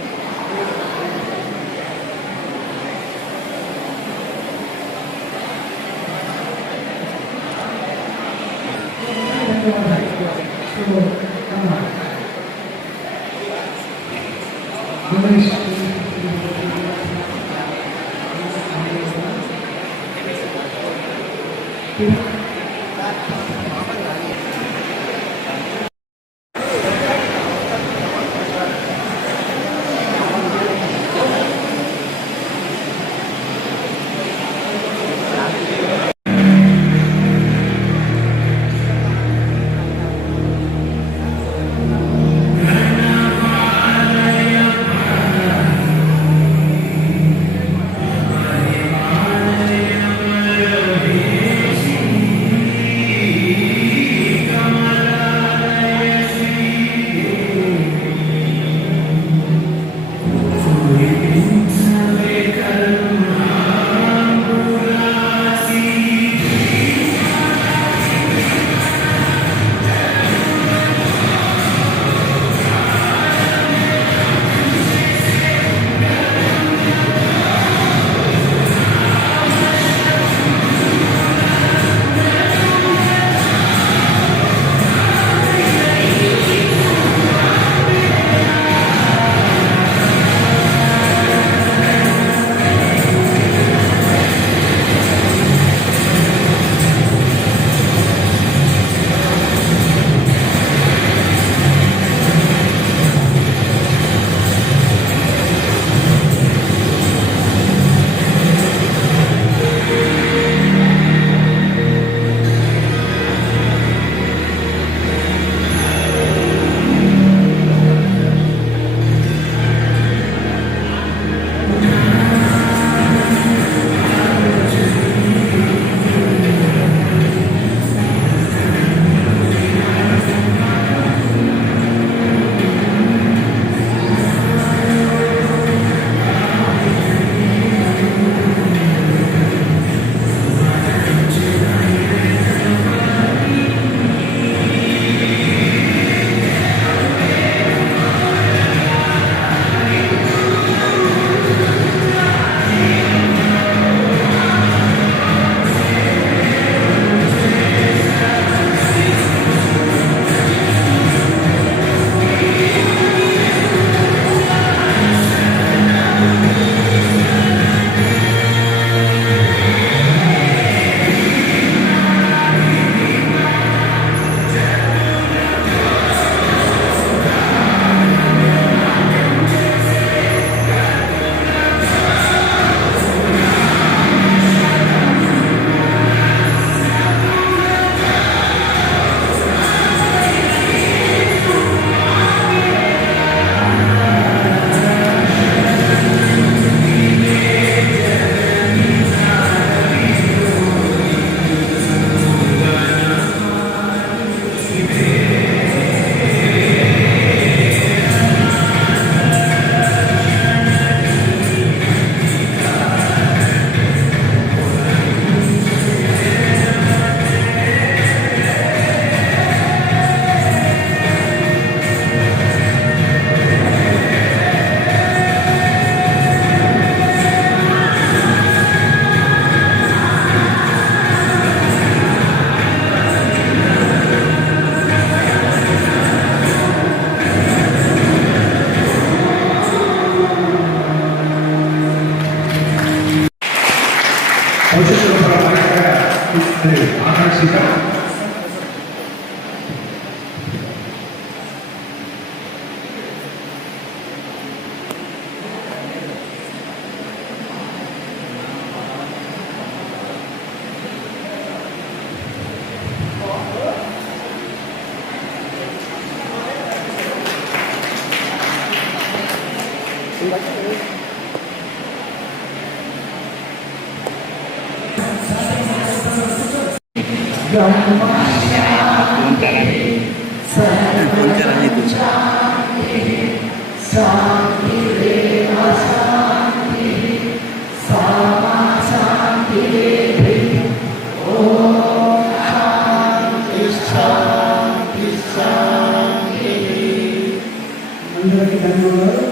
అందరికీ ధన్యవాదాలు.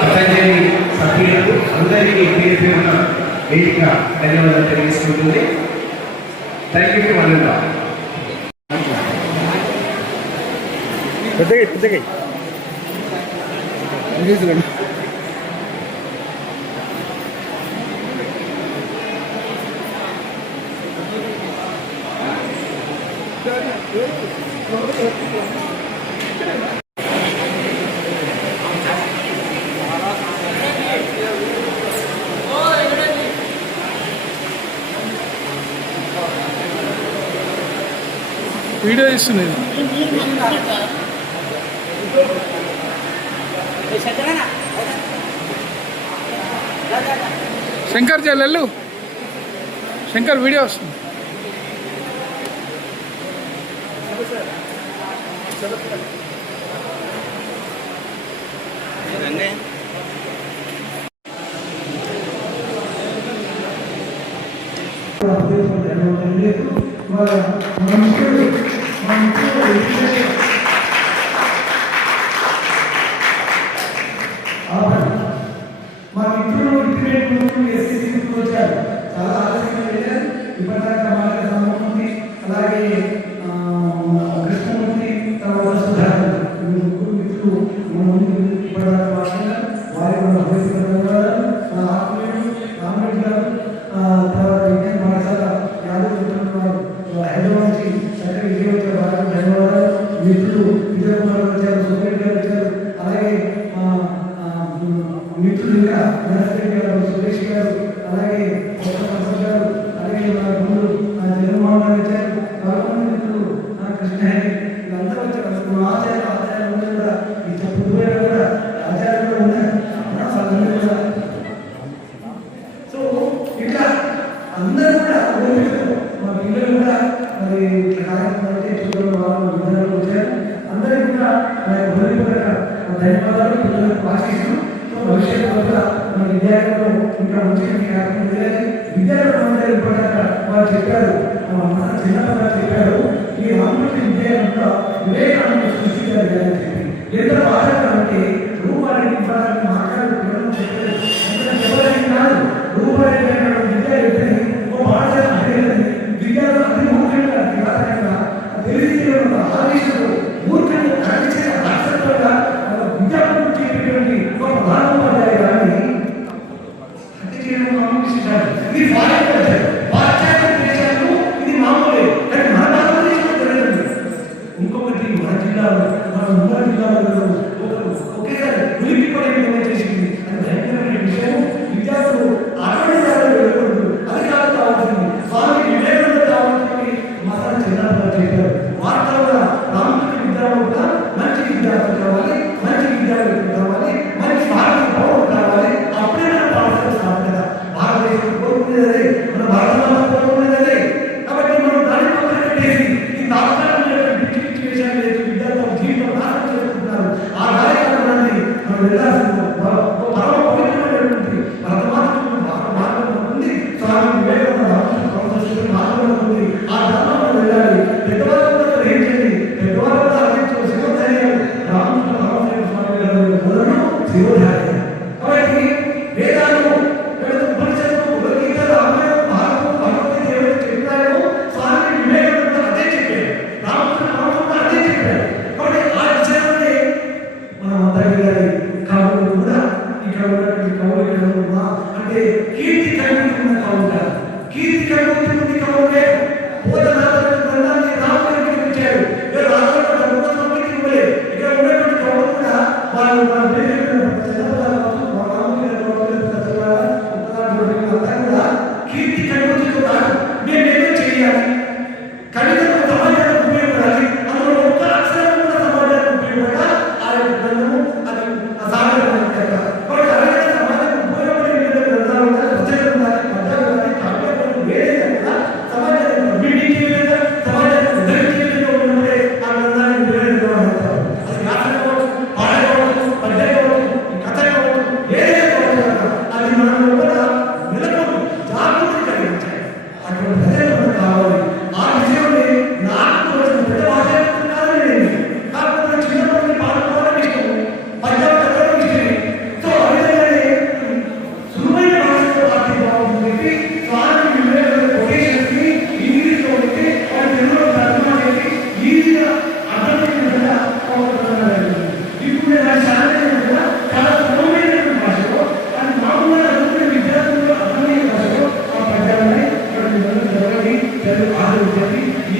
పతంజలి సభ్యులకు అందరికీ పేరు పేరున వేదిక ధన్యవాదాలు తెలియజేసుకుంటుంది. థ్యాంక్ యూ వనంగా. వీడియో ఇస్తుంది శంకర్ చెల్లెళ్ళు శంకర్ వీడియో వస్తుంది. మా మిత్రులు ఇంటర్నెట్ ఎస్సీ వచ్చారు. చాలా ఆలస్యంగా వెళ్ళారు. ఇప్పటిదాకా మాట్లాడే సంబంధం ఉంది. అలాగే కృష్ణమూర్తి తర్వాత సుధాకర్ ముగ్గురు మిత్రులు ఇప్పటిదాకా మాట్లాడారు. వారి ధన్యవాదాలు. నా ఆత్మీయుడు రామరెడ్డి గారు, తర్వాత విజ్ఞాన పాఠశాల యాదవ్ హైదరాబాద్ నుంచి చక్కగా విజయం వచ్చారు. వారికి ధన్యవాదాలు. మిత్రులు విజయ్ కుమార్ వచ్చారు, సురేష్ గారు వచ్చారు. అలాగే మిత్రులు ఇంకా నరసింహ గారు, సురేష్ గారు, అలాగే గారు, అలాగే నా గురువు జగన్మోహన్ గారు వచ్చారు. మరికొన్ని మిత్రులు కృష్ణహరి వీళ్ళందరూ వచ్చారు. మా ఆచార్యాలు కూడా ఇంత పొద్దుగా కూడా ఆచార్యులు కూడా ఉన్నారు. వాళ్ళందరూ కూడా సో ఇట్లా అందరూ కూడా మా పిల్లలు కూడా మరి కార్యక్రమాలు చూడడం వాళ్ళు విధానాలు వచ్చారు. అందరికీ కూడా ధన్యవాదాలు. పిల్లలకు ఆశిస్తూ భవిష్యత్తు వల్ల మన విద్యార్థులు ఇంకా మంచిగా కార్యక్రమం చేయాలి. విద్యార్థులు ఇప్పటిదాక వారు చెప్పారు, చిన్నప్పగా చెప్పారు, ఈ రామకృష్ణ విద్యార్థుల వివేకానంద సృష్టించారు అని చెప్పి ఎంత బాధాలంటే రూపాయలు ఇవ్వడానికి మాట్లాడు పిల్లలు చెప్పలేదు. చెప్పడానికి కాదు, రూపాయలు విద్యార్థి ఒక పాఠశాల విద్యార్థులు అన్ని ముఖ్యంగా తెలియజేయడం ఆదేశాలు మూర్ఖంగా ఖండించే రాష్ట్రంగా విద్యార్థులు చెప్పేటువంటి ఒక ప్రధానోపాధ్యాయ గారిని హత్య చేయడం మామూలు ఇది ఫారెన్ కల్చర్, పాశ్చాత్య దేశాలు ఇది మామూలే. కానీ మన భారతదేశంలో తెలియదు. ఇంకొకటి మన జిల్లాలో మన ఉమ్మడి జిల్లాలో ఒకేసారి ఉలిక్కి పడే విధంగా చేసింది. అది భయంకరమైన విషయం. విద్యార్థులు అటువంటి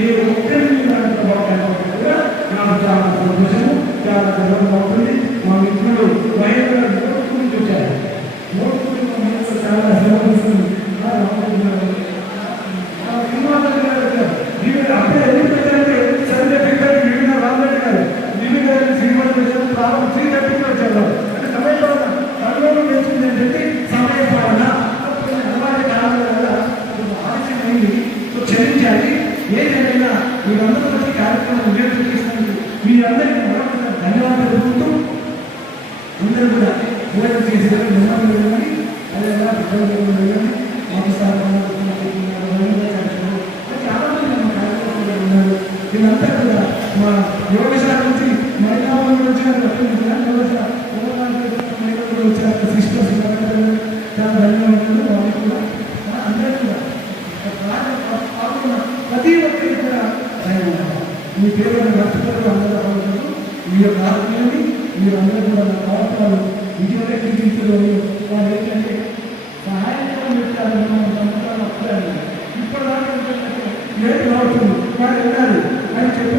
ఏ ఒక్కరిని దాంట్లో కూడా నాకు చాలా సంతోషము, చాలా గర్వంగా ఉంటుంది. మా మిత్రులు మహేంద్ర నోట్స్ గురించి వచ్చారు. నోట్స్ గురించి మా మిత్రులు చాలా శ్రమిస్తుంది. అంటే ఎందుకు పెట్టారంటే సర్టిఫికేట్ వివిధ రామరెడ్డి గారు వివిధ శ్రీమంత ప్రారంభం 3:30 వచ్చారు. అంటే సమయంలో నేర్చుకుంది ఏంటంటే సమయ పాలన అలవాటు కారణాల వల్ల ఆలస్యం అయింది. సో క్షమించాలి. ఏదైనా మీరందరూ వచ్చి కార్యక్రమం విజయం చేసినందుకు మీరందరికీ మరొకసారి ధన్యవాదాలు తెలుపుతూ అందరూ కూడా భోజనం చేసేవారు నిర్మాణం వెళ్ళాలి. అదే వెళ్ళాలి మాకు చాలా మంది మా కార్యక్రమంలో ఉన్నారు. వీళ్ళంతా కూడా మా యోగశాల నుంచి మైనాబాద్ వచ్చారు, వచ్చారు సిస్టర్స్ చాలా ధన్యవాదాలు. వాళ్ళు కూడా అందరూ కూడా ప్రతి ఒక్కరికి కూడా ధన్యవాదాలు. మీ పేరు నడుచుకోవడం అందరూ బాగుంటారు. మీ యొక్క ఆత్మీయుని మీరు అందరూ కూడా నా కార్యక్రమాలు విజయంగా తీర్చించడం వాళ్ళు ఏంటంటే సహాయం పెట్టాలని మనం సంవత్సరాలు వస్తాయి. ఇప్పటిదాకా లేట్ కావచ్చు వాళ్ళు వెళ్ళాలి అని చెప్పి